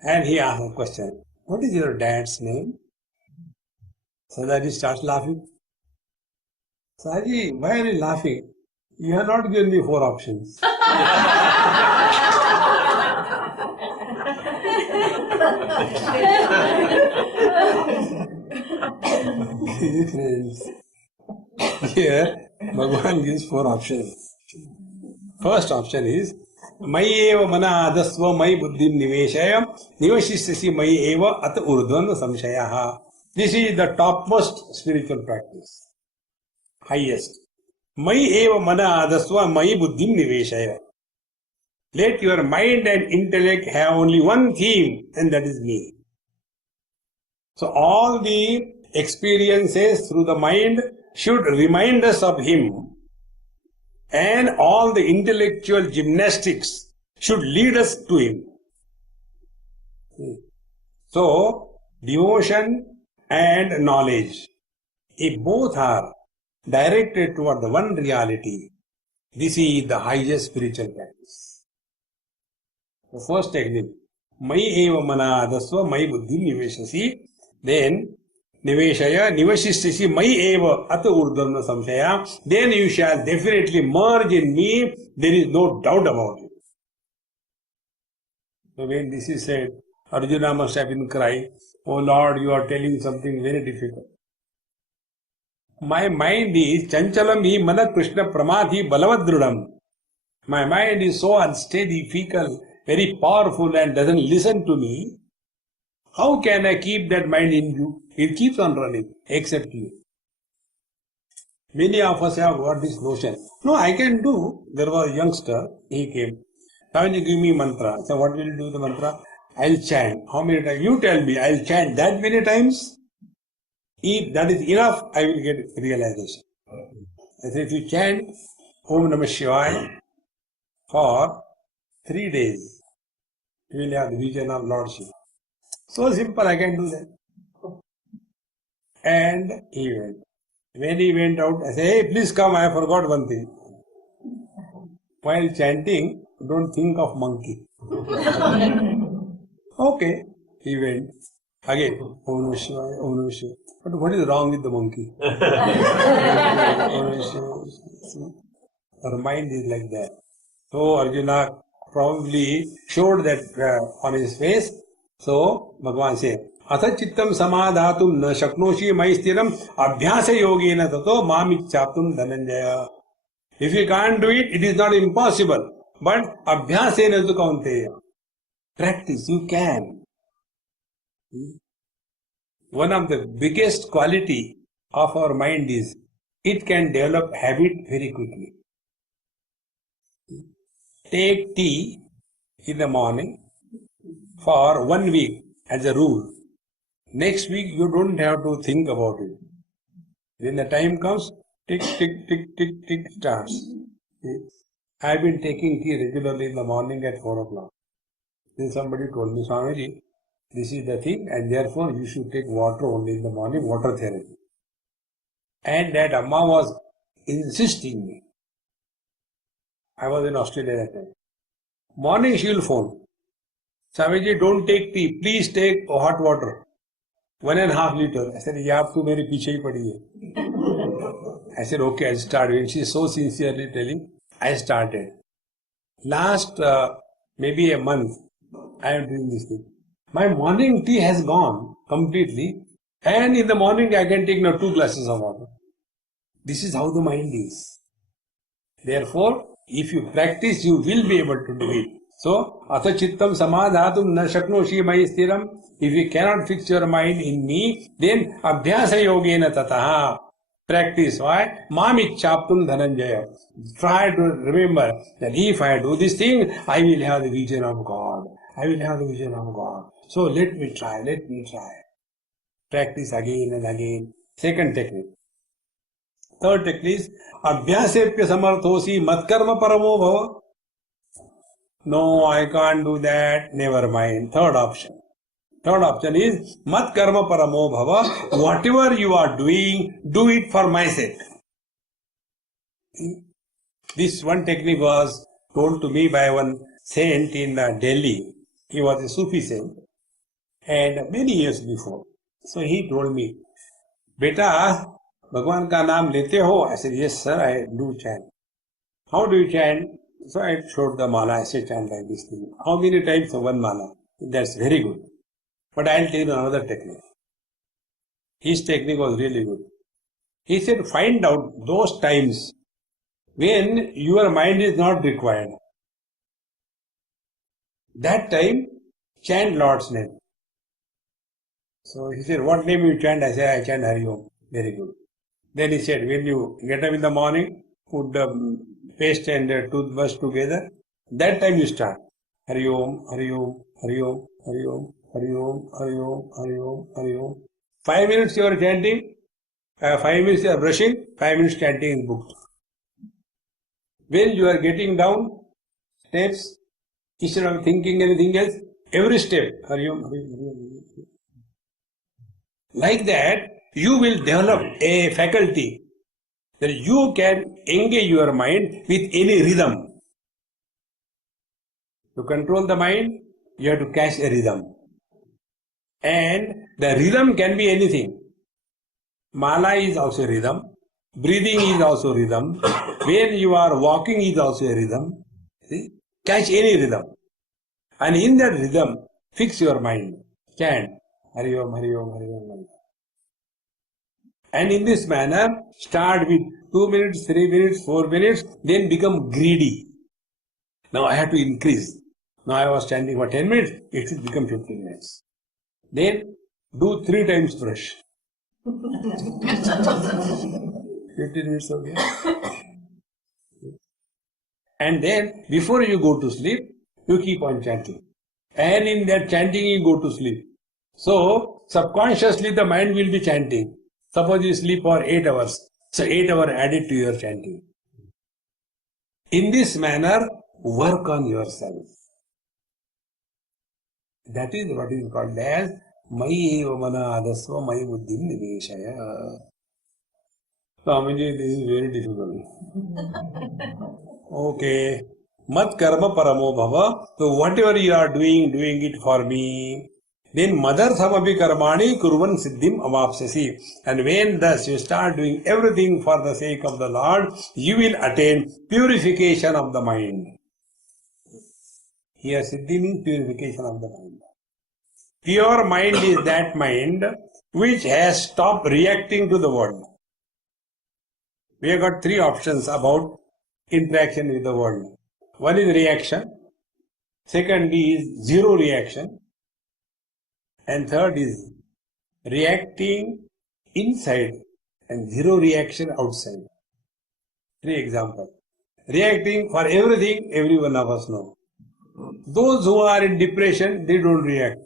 And he asked a question. What is your dad's name? Sardarji starts laughing. Sardarji, why are you laughing? You have not given me 4 options. Here, Bhagavan gives 4 options. First option is Mai eva mana adasva mai buddhim niveshaya nivashishyasi mai eva at urdhvan samshayaha. This is the topmost spiritual practice. Highest. Mai eva mana adasva mai buddhim niveshaya. Let your mind and intellect have only one theme, and that is me. So all the experiences through the mind should remind us of him, and all the intellectual gymnastics should lead us to him. So, devotion and knowledge, if both are directed toward the one reality, this is the highest spiritual practice. The first technique, Mai eva mana adasva mai buddhim niveshasi, then Niveshaya, Nivashishyasi, Mai eva at urdhvam samshaya, then you shall definitely merge in me, there is no doubt about it. So when this is said, Arjuna must have been crying, Oh Lord, you are telling something very difficult. My mind is chanchalam hi mana Krishna pramadhi balavadrudam. My mind is so unsteady, fickle, very powerful and doesn't listen to me. How can I keep that mind in you? It keeps on running, except you. Many of us have got this notion. No, I can do. There was a youngster, he came. Swamiji, give me mantra. So what will you do the mantra? I'll chant. How many times? You tell me, I'll chant that many times. If that is enough, I will get realization. I say, if you chant Om Namah Shivaya for 3 days, you will have the vision of Lord Shiva. So simple, I can do that. And he went. When he went out, I said, hey, please come, I forgot one thing. While chanting, don't think of monkey. Okay, he went. Again, Om Namah Shivaya, Om Namah Shivaya. But what is wrong with the monkey? Our mind is like that. So Arjuna probably showed that on his face. So Bhagavan said, Atha chittam samadhatum na shaknoshi maistiram abhyasa yogena tato mamichaptum dhananjaya. If you can't do it, it is not impossible. But abhyasena tu kaunteya. Practice, you can. One of the biggest quality of our mind is it can develop habit very quickly. Take tea in the morning for 1 week as a rule. Next week you don't have to think about it. When the time comes, tick, tick, tick, tick, tick starts. I have been taking tea regularly in the morning at 4 o'clock. Then somebody told me, Swamiji, this is the thing, and therefore you should take water only in the morning, water therapy. And that Amma was insisting me. I was in Australia that time. Morning she will phone. Swamiji, don't take tea, please take hot water. 1.5 liters. I said, ye aap to mere piche hi padi hai. I said, okay, I'll start. When she is so sincerely telling, I started. Last maybe a month, I am doing this thing. My morning tea has gone completely. And in the morning I can take now 2 glasses of water. This is how the mind is. Therefore, if you practice, you will be able to do it. So, atha chittam samadhatum na shaknoshi mai stiram. If you cannot fix your mind in me, then abhyasa yogena tataha. Practice. Why? Mamichaptum dhananjaya. Try to remember that if I do this thing, I will have the vision of God. I will have the vision of God. So let me try. Practice again and again. Second technique. Third technique is abhyasepya samarthosi matkarma paramo bhava. No, I can't do that. Never mind. Third option. Third option is mat karma paramo bhava. Whatever you are doing, do it for my sake. This one technique was told to me by one saint in Delhi. He was a Sufi saint, and many years before. So he told me, "Beta, Bhagwan ka naam lete ho?" I said, "Yes, sir, I do chant." "How do you chant?" So I showed the mala. I said, "Chant like this thing." "How many times of one mala?" "That's very good. But I'll tell you another technique." His technique was really good. He said, "Find out those times when your mind is not required. That time, chant Lord's name." So he said, "What name you chant?" I said, "I chant Hari Om." "Very good." Then he said, "When you get up in the morning, put the paste and the toothbrush together, that time you start. Hari Om, Hari Om, Hari Om, Hari Om, Hari Om, Hari Om, Hari Om, Hari Om. 5 minutes you are chanting, 5 minutes you are brushing, 5 minutes chanting is booked. When you are getting down steps, instead of thinking anything else, every step, Hari Om, Hari Om, Hari Om, Hari Om. Like that, you will develop a faculty that you can engage your mind with any rhythm. To control the mind, you have to catch a rhythm. And the rhythm can be anything. Mala is also a rhythm. Breathing is also rhythm. When you are walking is also a rhythm. See? Catch any rhythm. And in that rhythm, fix your mind. Chant. Hari Om, Hari Om, Hari Om. And in this manner, start with 2 minutes, 3 minutes, 4 minutes, then become greedy. Now I have to increase. Now I was chanting for 10 minutes, it should become 15 minutes. Then do 3 times brush. 15 minutes okay. And then before you go to sleep, you keep on chanting. And in that chanting you go to sleep. So subconsciously the mind will be chanting. Suppose you sleep for 8 hours. So 8 hours added to your chanting. In this manner, work on yourself. That is what is called as Mayi eva mana adasva mayi buddhim niveshaya. Swamiji, this is very difficult. Okay. Mat karma paramo bhava. So whatever you are doing it for me. Then madarthamapi karmani kurvan siddhim amapsasi. And when thus you start doing everything for the sake of the Lord, you will attain purification of the mind. Here siddhi means purification of the mind. Pure mind is that mind which has stopped reacting to the world. We have got 3 options about interaction with the world. One is reaction. Second is zero reaction. And third is reacting inside and zero reaction outside. 3 examples. Reacting for everything, every one of us know. Those who are in depression, they don't react.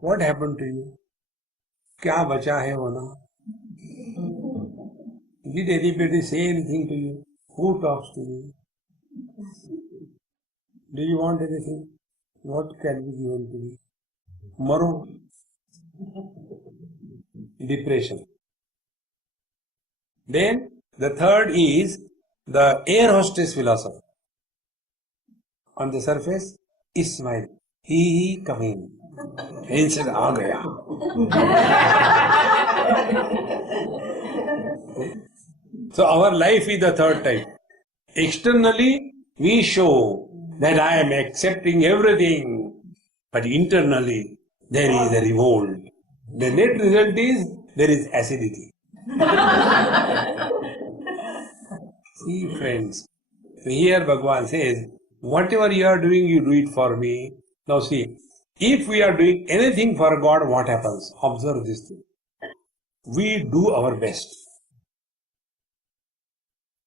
What happened to you? Kya bacha hai hona? Did anybody say anything to you? Who talks to you? Do you want anything? What can be given to you? Maro. Depression. Then the third is the air hostess philosophy. On the surface, smile. He coming. Inside, aa gaya. So our life is the third type. Externally, we show that I am accepting everything, but internally, there is a revolt. The net result is there is acidity. See, friends, here Bhagavan says, whatever you are doing, you do it for me. Now see, if we are doing anything for God, what happens? Observe this thing. We do our best.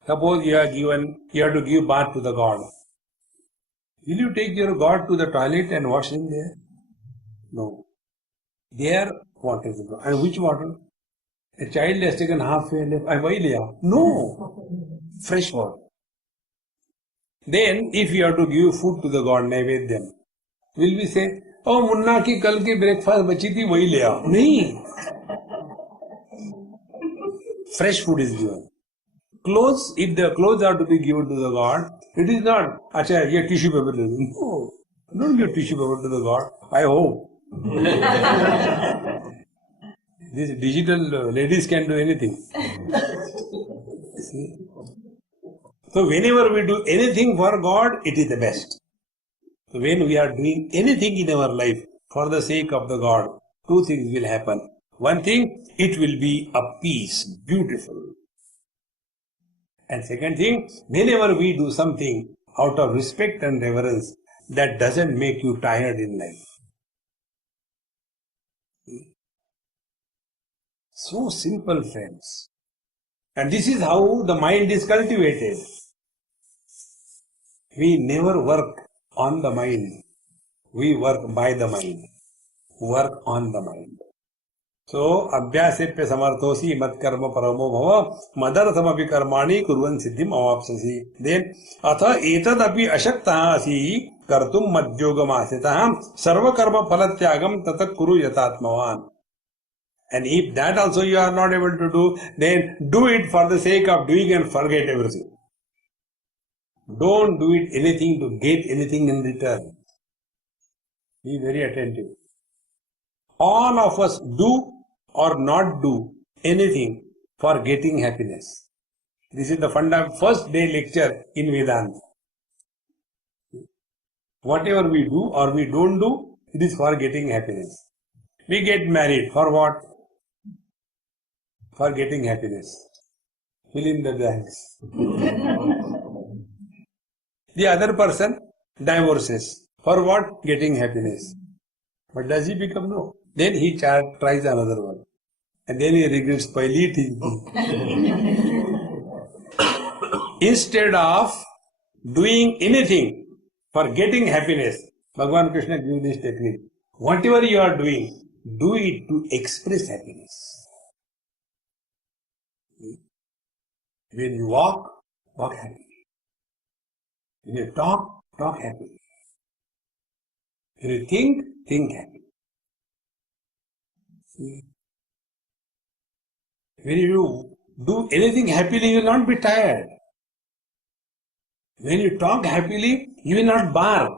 Suppose you have to give bath to the God. Will you take your God to the toilet and wash him there? No. There, water is gone. And which water? A child has taken half a left. No. Fresh water. Then, if you have to give food to the God, Naivedyam, will we say, oh, Munna ki kal ki breakfast bachi thi, wahi le aao? Nahi. Fresh food is given. Clothes, if the clothes are to be given to the God, it is not, acha, ye tissue paper. No. Don't give tissue paper to the God. I hope. These digital ladies can do anything. See? So whenever we do anything for God, it is the best. So when we are doing anything in our life for the sake of the God, two things will happen. One thing, it will be a peace, beautiful. And second thing, whenever we do something out of respect and reverence, that doesn't make you tired in life. So simple, friends. And this is how the mind is cultivated. We never work on the mind. We work by the mind. Work on the mind. So, abhyasepya samarthosi mat karma paramo bhava madarthamaphi karmani kurvan siddhim avapsasi. Then, atha etadapi ashaktaha asi kartum madhyogam asitaham sarva karma phalatyagam tatak kuru yatatmavan. And if that also you are not able to do, then do it for the sake of doing and forget everything. Don't do it anything to get anything in return. Be very attentive. All of us do or not do anything for getting happiness. This is the first day lecture in Vedanta. Whatever we do or we don't do, it is for getting happiness. We get married for what? For getting happiness. Fill in the blanks. The other person divorces. For what? Getting happiness. But does he become? No. Then he tries another one. And then he regrets, Paili Instead of doing anything for getting happiness, Bhagavan Krishna gives this technique. Whatever you are doing, do it to express happiness. When you walk, walk happy. When you talk, talk happy. When you think happy. See? When you do anything happily, you will not be tired. When you talk happily, you will not bark.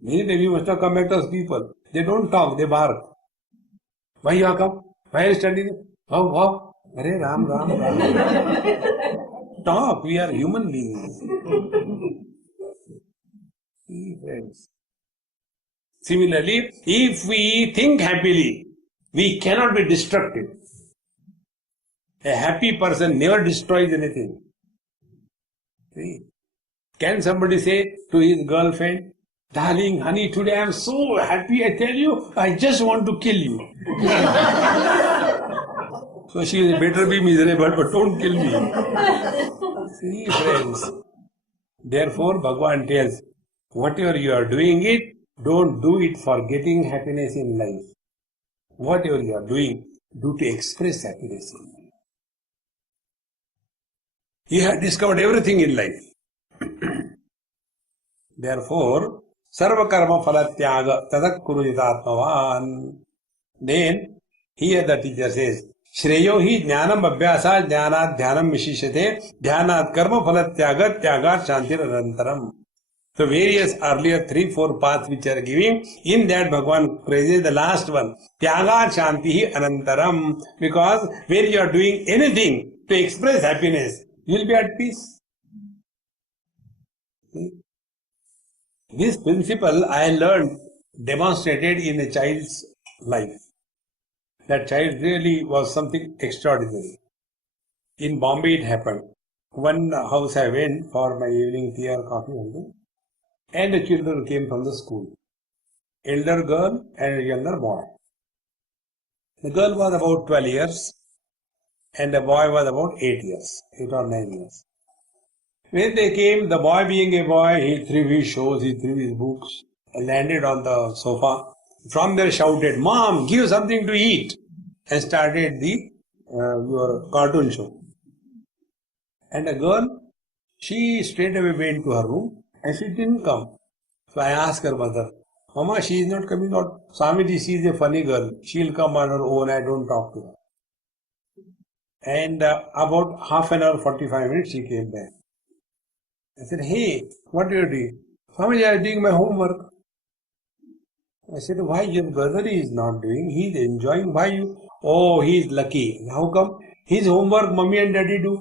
Many times you must have come back to those people. They don't talk, they bark. Why you have come? Why are you standing? Oh. Hare Ram. Talk, we are human beings. See, friends. Similarly, if we think happily, we cannot be destructive. A happy person never destroys anything. See? Can somebody say to his girlfriend, darling, honey, today I am so happy, I tell you, I just want to kill you. So she better be miserable, but don't kill me. See, friends. Therefore, Bhagavan tells, whatever you are doing it, don't do it for getting happiness in life. Whatever you are doing, do to express happiness in life. He had discovered everything in life. Therefore, sarva karma phalatyaga tadak kuru yatatmavan. Then, here the teacher says, Shreyo hi jnanam abhyasa jnanat dhyanam vishishate dhyanat karma phalatyaga tyagat shantir arantaram. So various earlier 3-4 paths which are giving, in that Bhagavan praises the last one, tyagat shantihi anantaram, because when you are doing anything to express happiness, you will be at peace. This principle I learned demonstrated in a child's life. That child really was something extraordinary. In Bombay it happened. One house I went for my evening tea or coffee and the children came from the school. Elder girl and a younger boy. The girl was about 12 years and the boy was about 8 years, 8 or 9 years. When they came, the boy being a boy, he threw his shoes, he threw his books, landed on the sofa. From there shouted, "Mom, give something to eat," and started your cartoon show. And the girl, she straight away went to her room and she didn't come. So I asked her mother, "Mama, she is not coming out. Swamiji, she is a funny girl. She'll come on her own. I don't talk to her." And about half an hour, 45 minutes, she came back. I said, "Hey, what are you doing?" "Swamiji, I am doing my homework." I said, "Why your brother is not doing? He is enjoying. Why you?" "Oh, he is lucky." "How come?" "His homework, mommy and daddy do."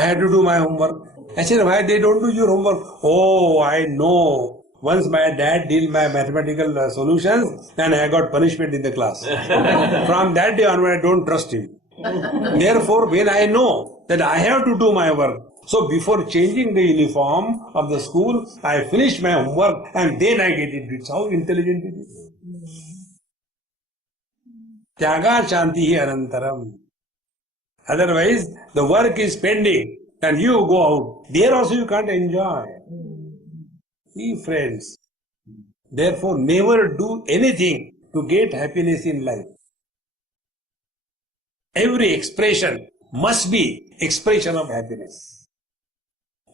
I had to do my homework. I said, "Why they don't do your homework?" "Oh, I know. Once my dad did my mathematical solutions and I got punishment in the class. From that day onward, I don't trust him. Therefore, when I know that I have to do my work, so before changing the uniform of the school, I finish my homework and then I get it. It's how intelligent it is. Tyaga Shanti Anantaram. Otherwise, the work is pending and you go out. There also you can't enjoy. See, friends, therefore never do anything to get happiness in life. Every expression must be expression of happiness.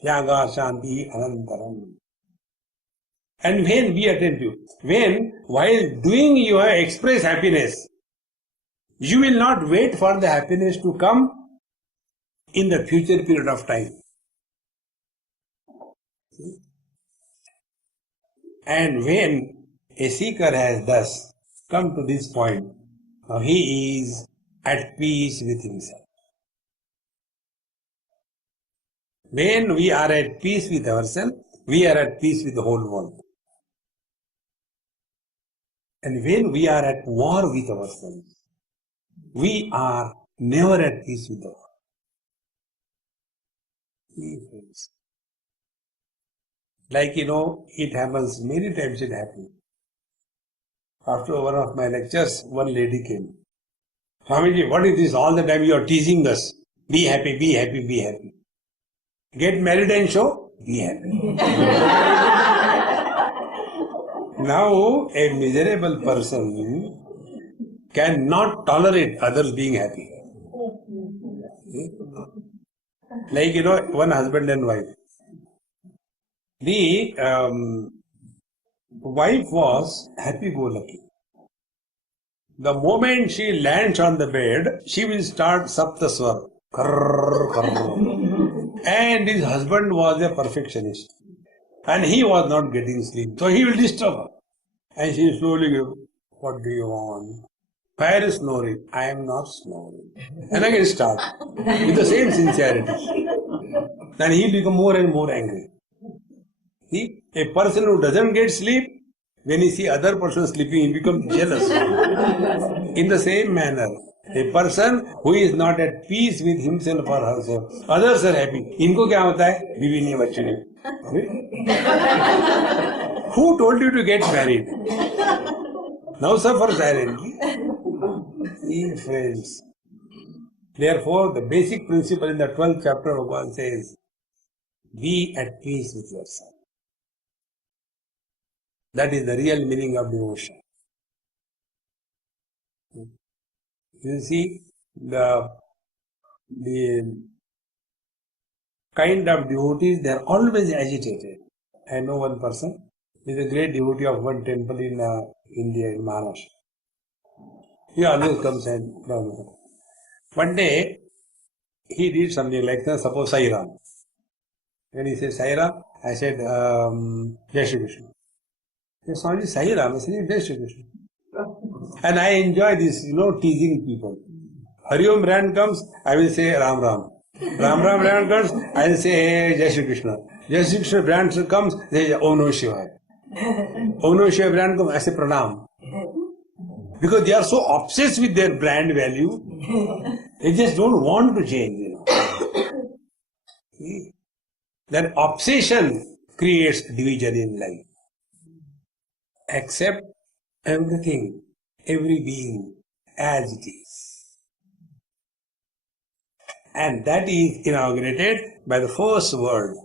Tyaga Shanti Anantaram. And when be attentive, while doing your express happiness, you will not wait for the happiness to come in the future period of time. And when a seeker has thus come to this point, now he is at peace with himself. When we are at peace with ourselves, we are at peace with the whole world. And when we are at war with ourselves, we are never at peace with the world. Like, it happens, many times it happens. After one of my lectures, one lady came. "Swamiji, what is this? All the time you are teasing us. Be happy, be happy, be happy. Get married and show, be happy." Now, a miserable person cannot tolerate others being happy. Like, one husband and wife. The wife was happy-go-lucky. The moment she lands on the bed, she will start Saptaswar. And his husband was a perfectionist. And he was not getting sleep. So he will disturb her. And she slowly goes, "What do you want?" Fire is snoring. "I am not snoring." And again start with the same sincerity. Then he become more and more angry. See, a person who doesn't get sleep, when he see other person sleeping, he becomes jealous. In the same manner, a person who is not at peace with himself or herself, others are happy. इनको क्या होता है? बीवी नहीं, बच्चे नहीं. Who told you to get married? Now suffer silently. See, friends. Therefore, the basic principle in the 12th chapter of Bhagwan says, be at peace with yourself. That is the real meaning of devotion. You see, the kind of devotees, they are always agitated. I know one person, he is a great devotee of one temple in India, in Maharashtra. He always comes and one day, he did something like, suppose Sai Ram. When he said Sai Ram, I said, Jai Shri Krishna. He said, only Sai Ram. I said, Jai Shri Krishna. And I enjoy this, teasing people. Hari Om brand comes, I will say Ram Ram. Ram Ram brand comes, I'll say, hey, Jai Shri Krishna. Jai Shri Krishna brand comes, they say, Om Namah Shivaya. Om Namah Shivaya brand comes, I say Pranam. Because they are so obsessed with their brand value, they just don't want to change, See? That obsession creates division in life. Accept everything, every being as it is. And that is inaugurated by the first word,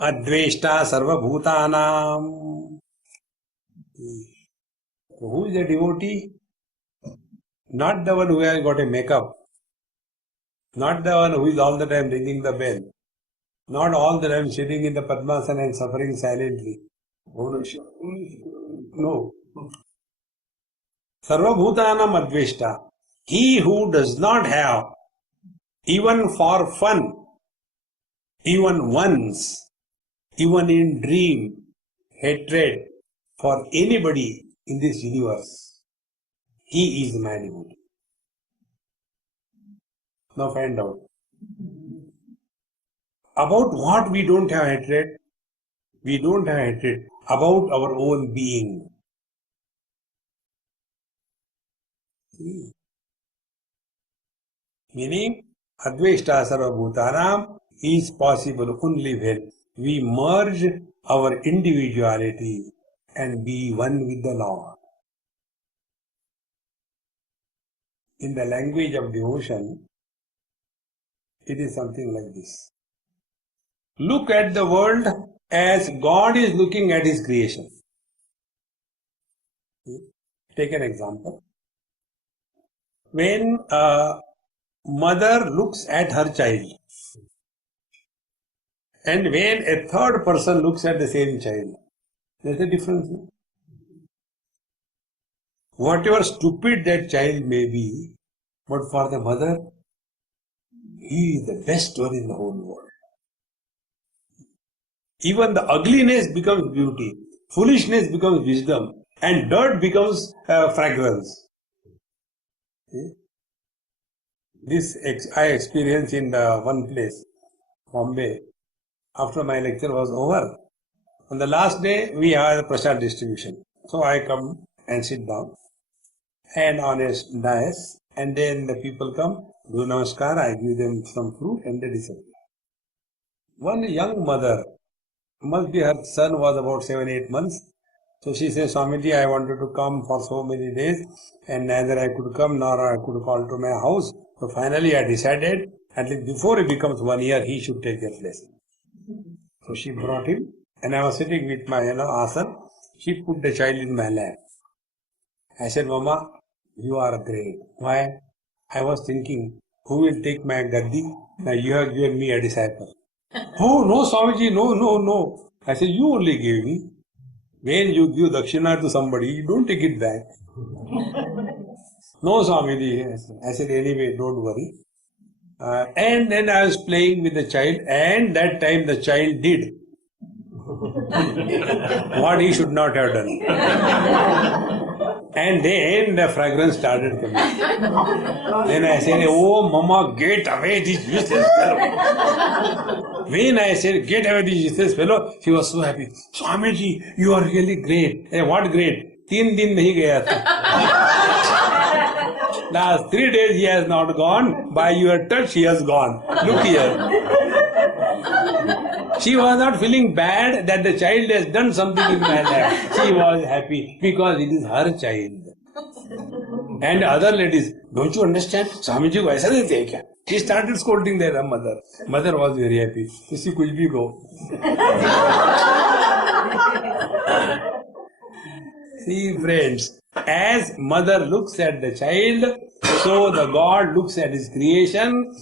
Adveshta Sarva Bhutanam. Who is a devotee? Not the one who has got a makeup, not the one who is all the time ringing the bell, not all the time sitting in the Padmasana and suffering silently. No. Sarva Bhutanam Adveshta. He who does not have, even for fun, even once, even in dream, hatred for anybody in this universe, he is my devotee. Now find out. About what we don't have hatred? We don't have hatred about our own being. Meaning, Adveshta Sarva Bhutanam is possible only when we merge our individuality and be one with the Lord. In the language of devotion, it is something like this. Look at the world as God is looking at His creation. Take an example. When a mother looks at her child, and when a third person looks at the same child, there's a difference. Whatever stupid that child may be, but for the mother, he is the best one in the whole world. Even the ugliness becomes beauty, foolishness becomes wisdom, and dirt becomes fragrance. This I experienced in one place, Bombay. After my lecture was over, on the last day we had prasad distribution. So I come and sit down and on a dais, and then the people come, do namaskar, I give them some fruit and they disappear. One young mother, must be her son was about 7-8 months. So she says, Swamiji, I wanted to come for so many days and neither I could come nor I could call to my house. So finally I decided, at least before he becomes 1 year, he should take your place. So she brought him and I was sitting with my asan. She put the child in my lap. I said, Mama, you are great. Why? I was thinking, who will take my gaddi? Now you have given me a disciple. Oh, no, Swamiji, no. I said, you only gave me. When you give dakshina to somebody, you don't take it back. No, Swamiji. I said, anyway, don't worry. And then I was playing with the child, and that time the child did what he should not have done. And then the fragrance started coming. Then I said, oh, Mama, get away this useless fellow. When I said, get away this useless fellow, she was so happy. Swamiji, you are really great. What great? 3 दिन नहीं गया था. Last 3 days he has not gone. By your touch he has gone. Look here. She was not feeling bad that the child has done something in my lap. She was happy because it is her child. And other ladies, don't you understand? Swamiji को ऐसा देते हैं क्या? She started scolding their mother. Mother was very happy. किसी कुछ भी go. See friends, as mother looks at the child, so the God looks at his creation.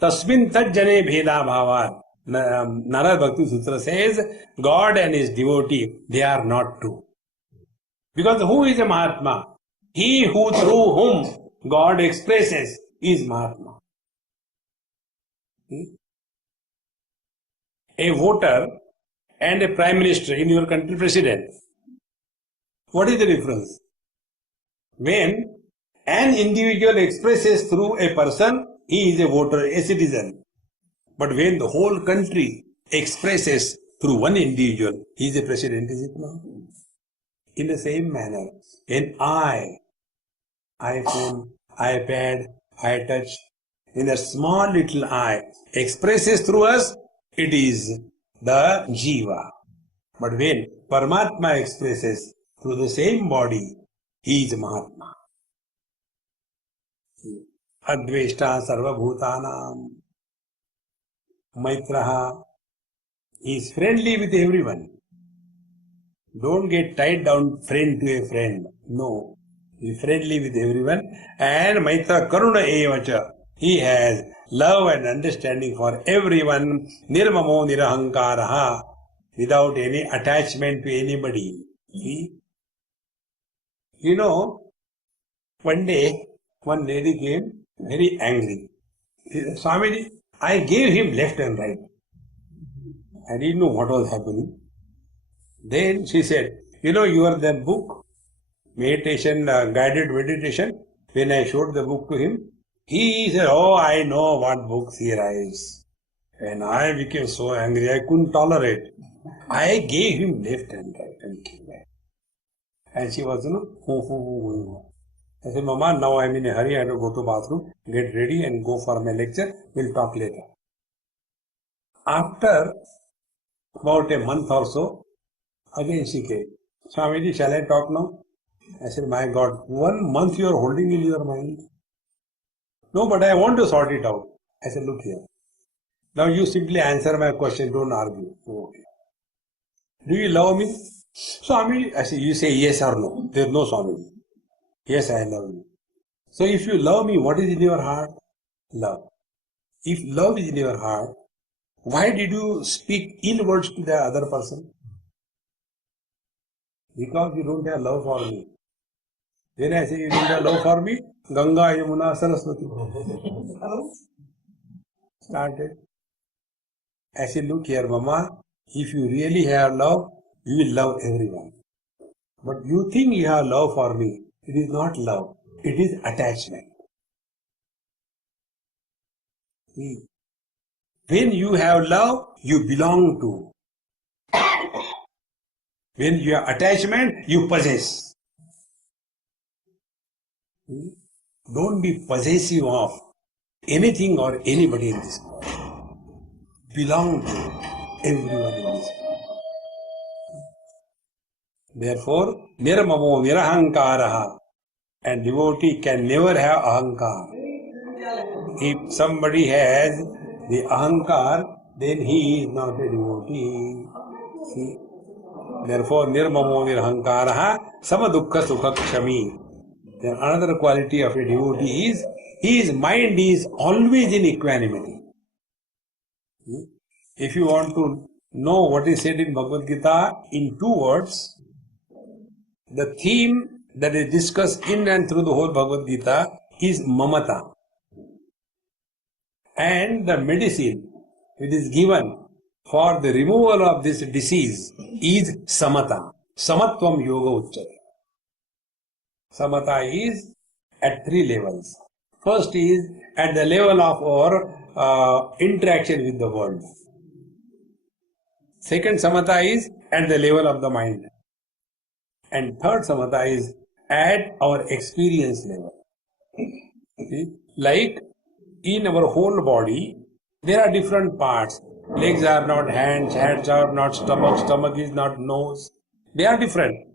Tasmin tajjane bheda bhavat. Narad Bhakti Sutra says, God and his devotee, they are not two. Because who is a Mahatma? He who through whom God expresses is Mahatma. A voter and a prime minister in your country, president. What is the difference? When an individual expresses through a person, he is a voter, a citizen. But when the whole country expresses through one individual, he is a president, is it not? In the same manner, when iPhone, iPad, iTouch, in a small little I expresses through us, it is the Jiva. But when Paramatma expresses through the same body, he is Mahatma. Adveshta Sarvabhutanam. Maitraha is friendly with everyone. Don't get tied down friend to a friend. No. He is friendly with everyone. And Maitra Karuna Evacha. He has love and understanding for everyone. Nirmamo Nirahankaraha. Without any attachment to anybody. See? You know, one day, one lady came very angry. She said, Swamiji, I gave him left and right. I didn't know what was happening. Then she said, you are that book, meditation, guided meditation. When I showed the book to him, he said, oh, I know what books he writes. And I became so angry, I couldn't tolerate. I gave him left and right and came back. And she was, I said, Mama, now I'm in a hurry, I have to go to bathroom, get ready and go for my lecture. We'll talk later. After about a month or so, again she came. Swamiji, shall I talk now? I said, my God, 1 month you are holding in your mind. No, but I want to sort it out. I said, look here. Now you simply answer my question, don't argue. Okay. Do you love me? Swami, I said, you say yes or no. There is no Swami. Yes, I love you. So if you love me, what is in your heart? Love. If love is in your heart, why did you speak ill words to the other person? Because you don't have love for me. Then I say, you don't have love for me? Ganga, Yamuna, Saraswati. Started. I said, look here, Mama, if you really have love, you will love everyone. But you think you have love for me. It is not love. It is attachment. See? When you have love, you belong to. When you have attachment, you possess. See? Don't be possessive of anything or anybody in this world. Belong to everyone in this world. Therefore, nirmamo nirahankaraha. And devotee can never have ahankar. If somebody has the ahankar, then he is not a devotee. See? Therefore, nirmamo nirahankaraha samadukha sukha kshami. Then another quality of a devotee is his mind is always in equanimity. If you want to know what is said in Bhagavad Gita in 2 words, the theme that is discussed in and through the whole Bhagavad Gita is mamata. And the medicine it is given for the removal of this disease is samata. Samatvam yoga uchyate. Samata is at 3 levels. First is at the level of our interaction with the world. Second samatha is at the level of the mind. And third samatha is at our experience level. See? Like in our whole body, there are different parts. Legs are not hands, hands are not stomach, stomach is not nose. They are different.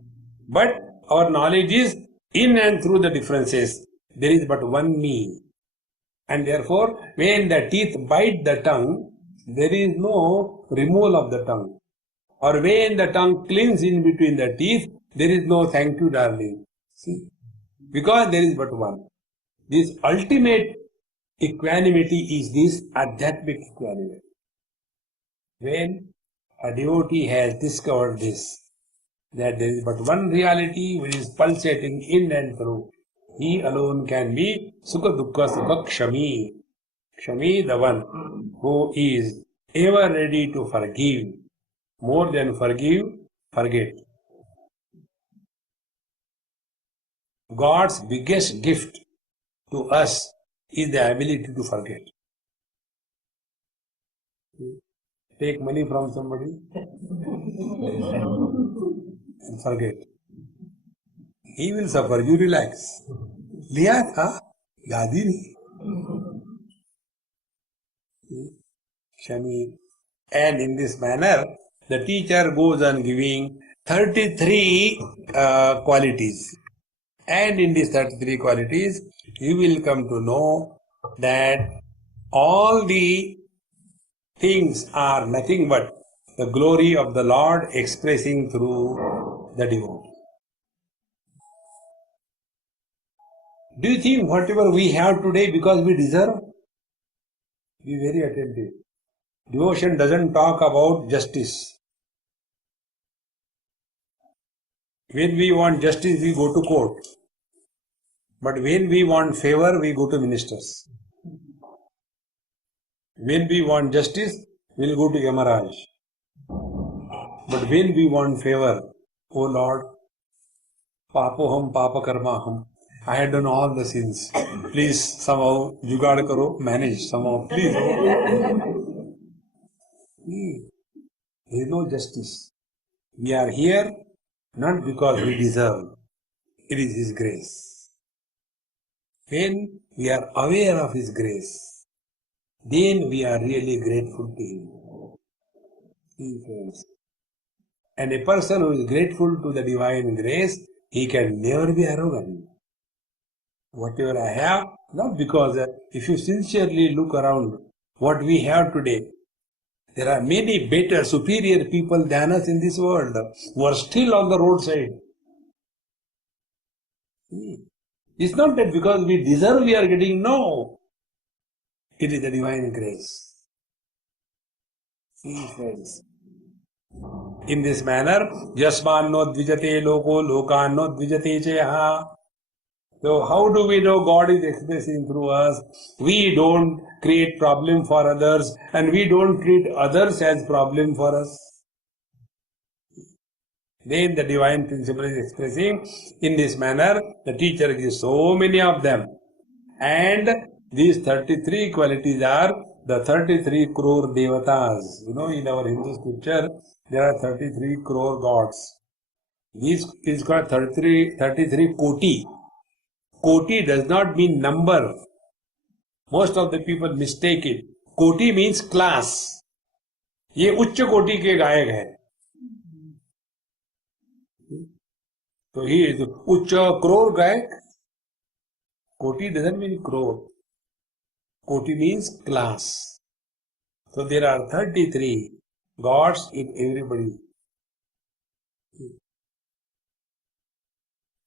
But our knowledge is in and through the differences. There is but one me. And therefore, when the teeth bite the tongue, there is no removal of the tongue. Or when the tongue clings in between the teeth, there is no thank you, darling. See? Because there is but one. This ultimate equanimity is this adhyatmic equanimity. When a devotee has discovered this, that there is but one reality which is pulsating in and through, he alone can be Sukha Dukkha Sukha Kshami. Kshami, the one who is ever ready to forgive, more than forgive, forget. God's biggest gift to us is the ability to forget. Take money from somebody and forget. He will suffer, you relax. लिया था, याद ही नहीं. Shani. And in this manner, the teacher goes on giving 33 qualities. And in these 33 qualities, you will come to know that all the things are nothing but the glory of the Lord expressing through the devotee. Do you think whatever we have today because we deserve? Be very attentive. Devotion doesn't talk about justice. When we want justice, we go to court. But when we want favor, we go to ministers. When we want justice, we'll go to Yamaraj. But when we want favor, oh Lord, papoham papa karmaham, I had done all the sins. Please somehow jugaad karo, manage somehow, please. There is no justice. We are here not because we deserve. It is His grace. When we are aware of His grace, then we are really grateful to Him. See, friends. And a person who is grateful to the divine grace, he can never be arrogant. Whatever I have, not because if you sincerely look around what we have today, there are many better, superior people than us in this world who are still on the roadside. It's not that because we deserve we are getting, no. It is the divine grace. See, friends. In this manner, Yasmanno dvijate loko lokanno dvijate cheha. So how do we know God is expressing through us? We don't create problem for others and we don't treat others as problem for us. Then the divine principle is expressing in this manner. The teacher gives so many of them. And these 33 qualities are the 33 crore devatas. You know, in our Hindu scripture, there are 33 crore gods. This is called 33 koti. Koti does not mean number. Most of the people mistake it. Koti means class. ये उच्च कोटि के गायक है. So he is उच्च crore गायक. Koti doesn't mean crore. Koti means class. So there are 33 gods in everybody.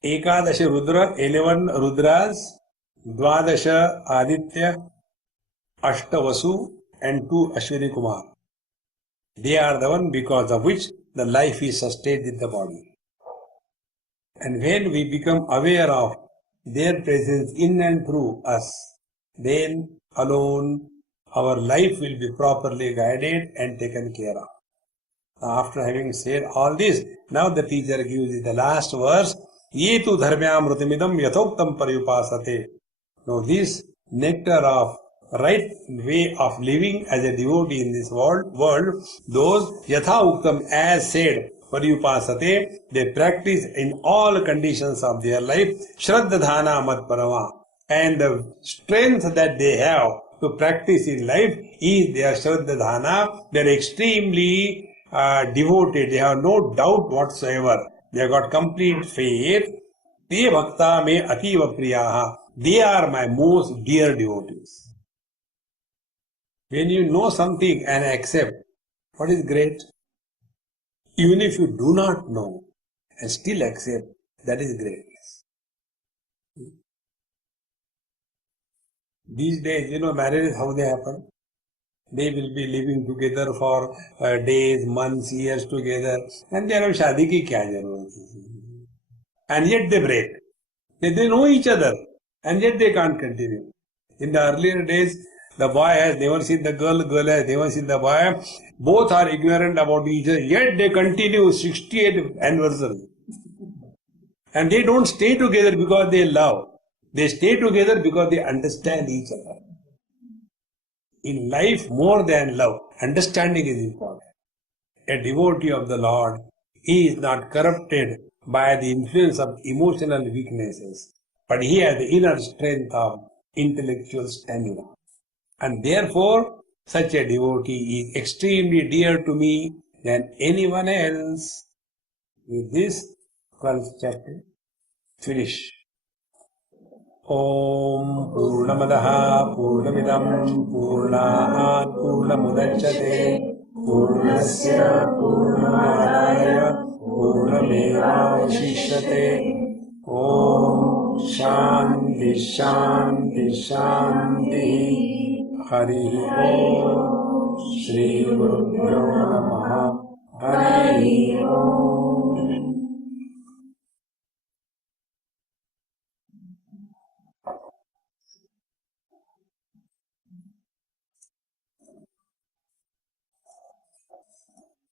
एकादश Rudra 11 Rudras, द्वादश आदित्य, अष्ट वसु and 2 Ashwini Kumar. They are the one because of which the life is sustained in the body. And when we become aware of their presence in and through us, then alone our life will be properly guided and taken care of. After having said all this, now the teacher gives the last verse. Ye tu dharmyamrutamidam yathoktam paryupasate. Now this nectar of right way of living as a devotee in this world, those yatha uktam as said paryupasate, they practice in all conditions of their life, shraddhana mat parama. And the strength that they have to practice in life is their shraddhana. They are extremely devoted. They have no doubt whatsoever. They have got complete faith. Te bhakta me ativa priyaha. They are my most dear devotees. When you know something and accept, what is great? Even if you do not know and still accept, that is greatness. These days, marriages, how they happen? They will be living together for days, months, years together. And they are shadi ki kya zarurat hai? And yet they break. They know each other. And yet they can't continue. In the earlier days, the boy has never seen the girl, girl has never seen the boy. Both are ignorant about each other. Yet they continue 68th anniversary. And they don't stay together because they love. They stay together because they understand each other. in life more than love. Understanding is important. A devotee of the Lord, he is not corrupted by the influence of emotional weaknesses, but he has the inner strength of intellectual stamina. And therefore, such a devotee is extremely dear to me than anyone else. With this, 12th chapter, finish. ॐ पूर्णमदः पूर्णमिदम् पूर्णात् पूर्णमुदच्यते पूर्णस्य पूर्णमादाय पूर्णमेवावशिष्यते ॐ शान्ति शान्ति शान्तिः हरिः ॐ श्रीगुरुभ्यो नमः हरिः ॐ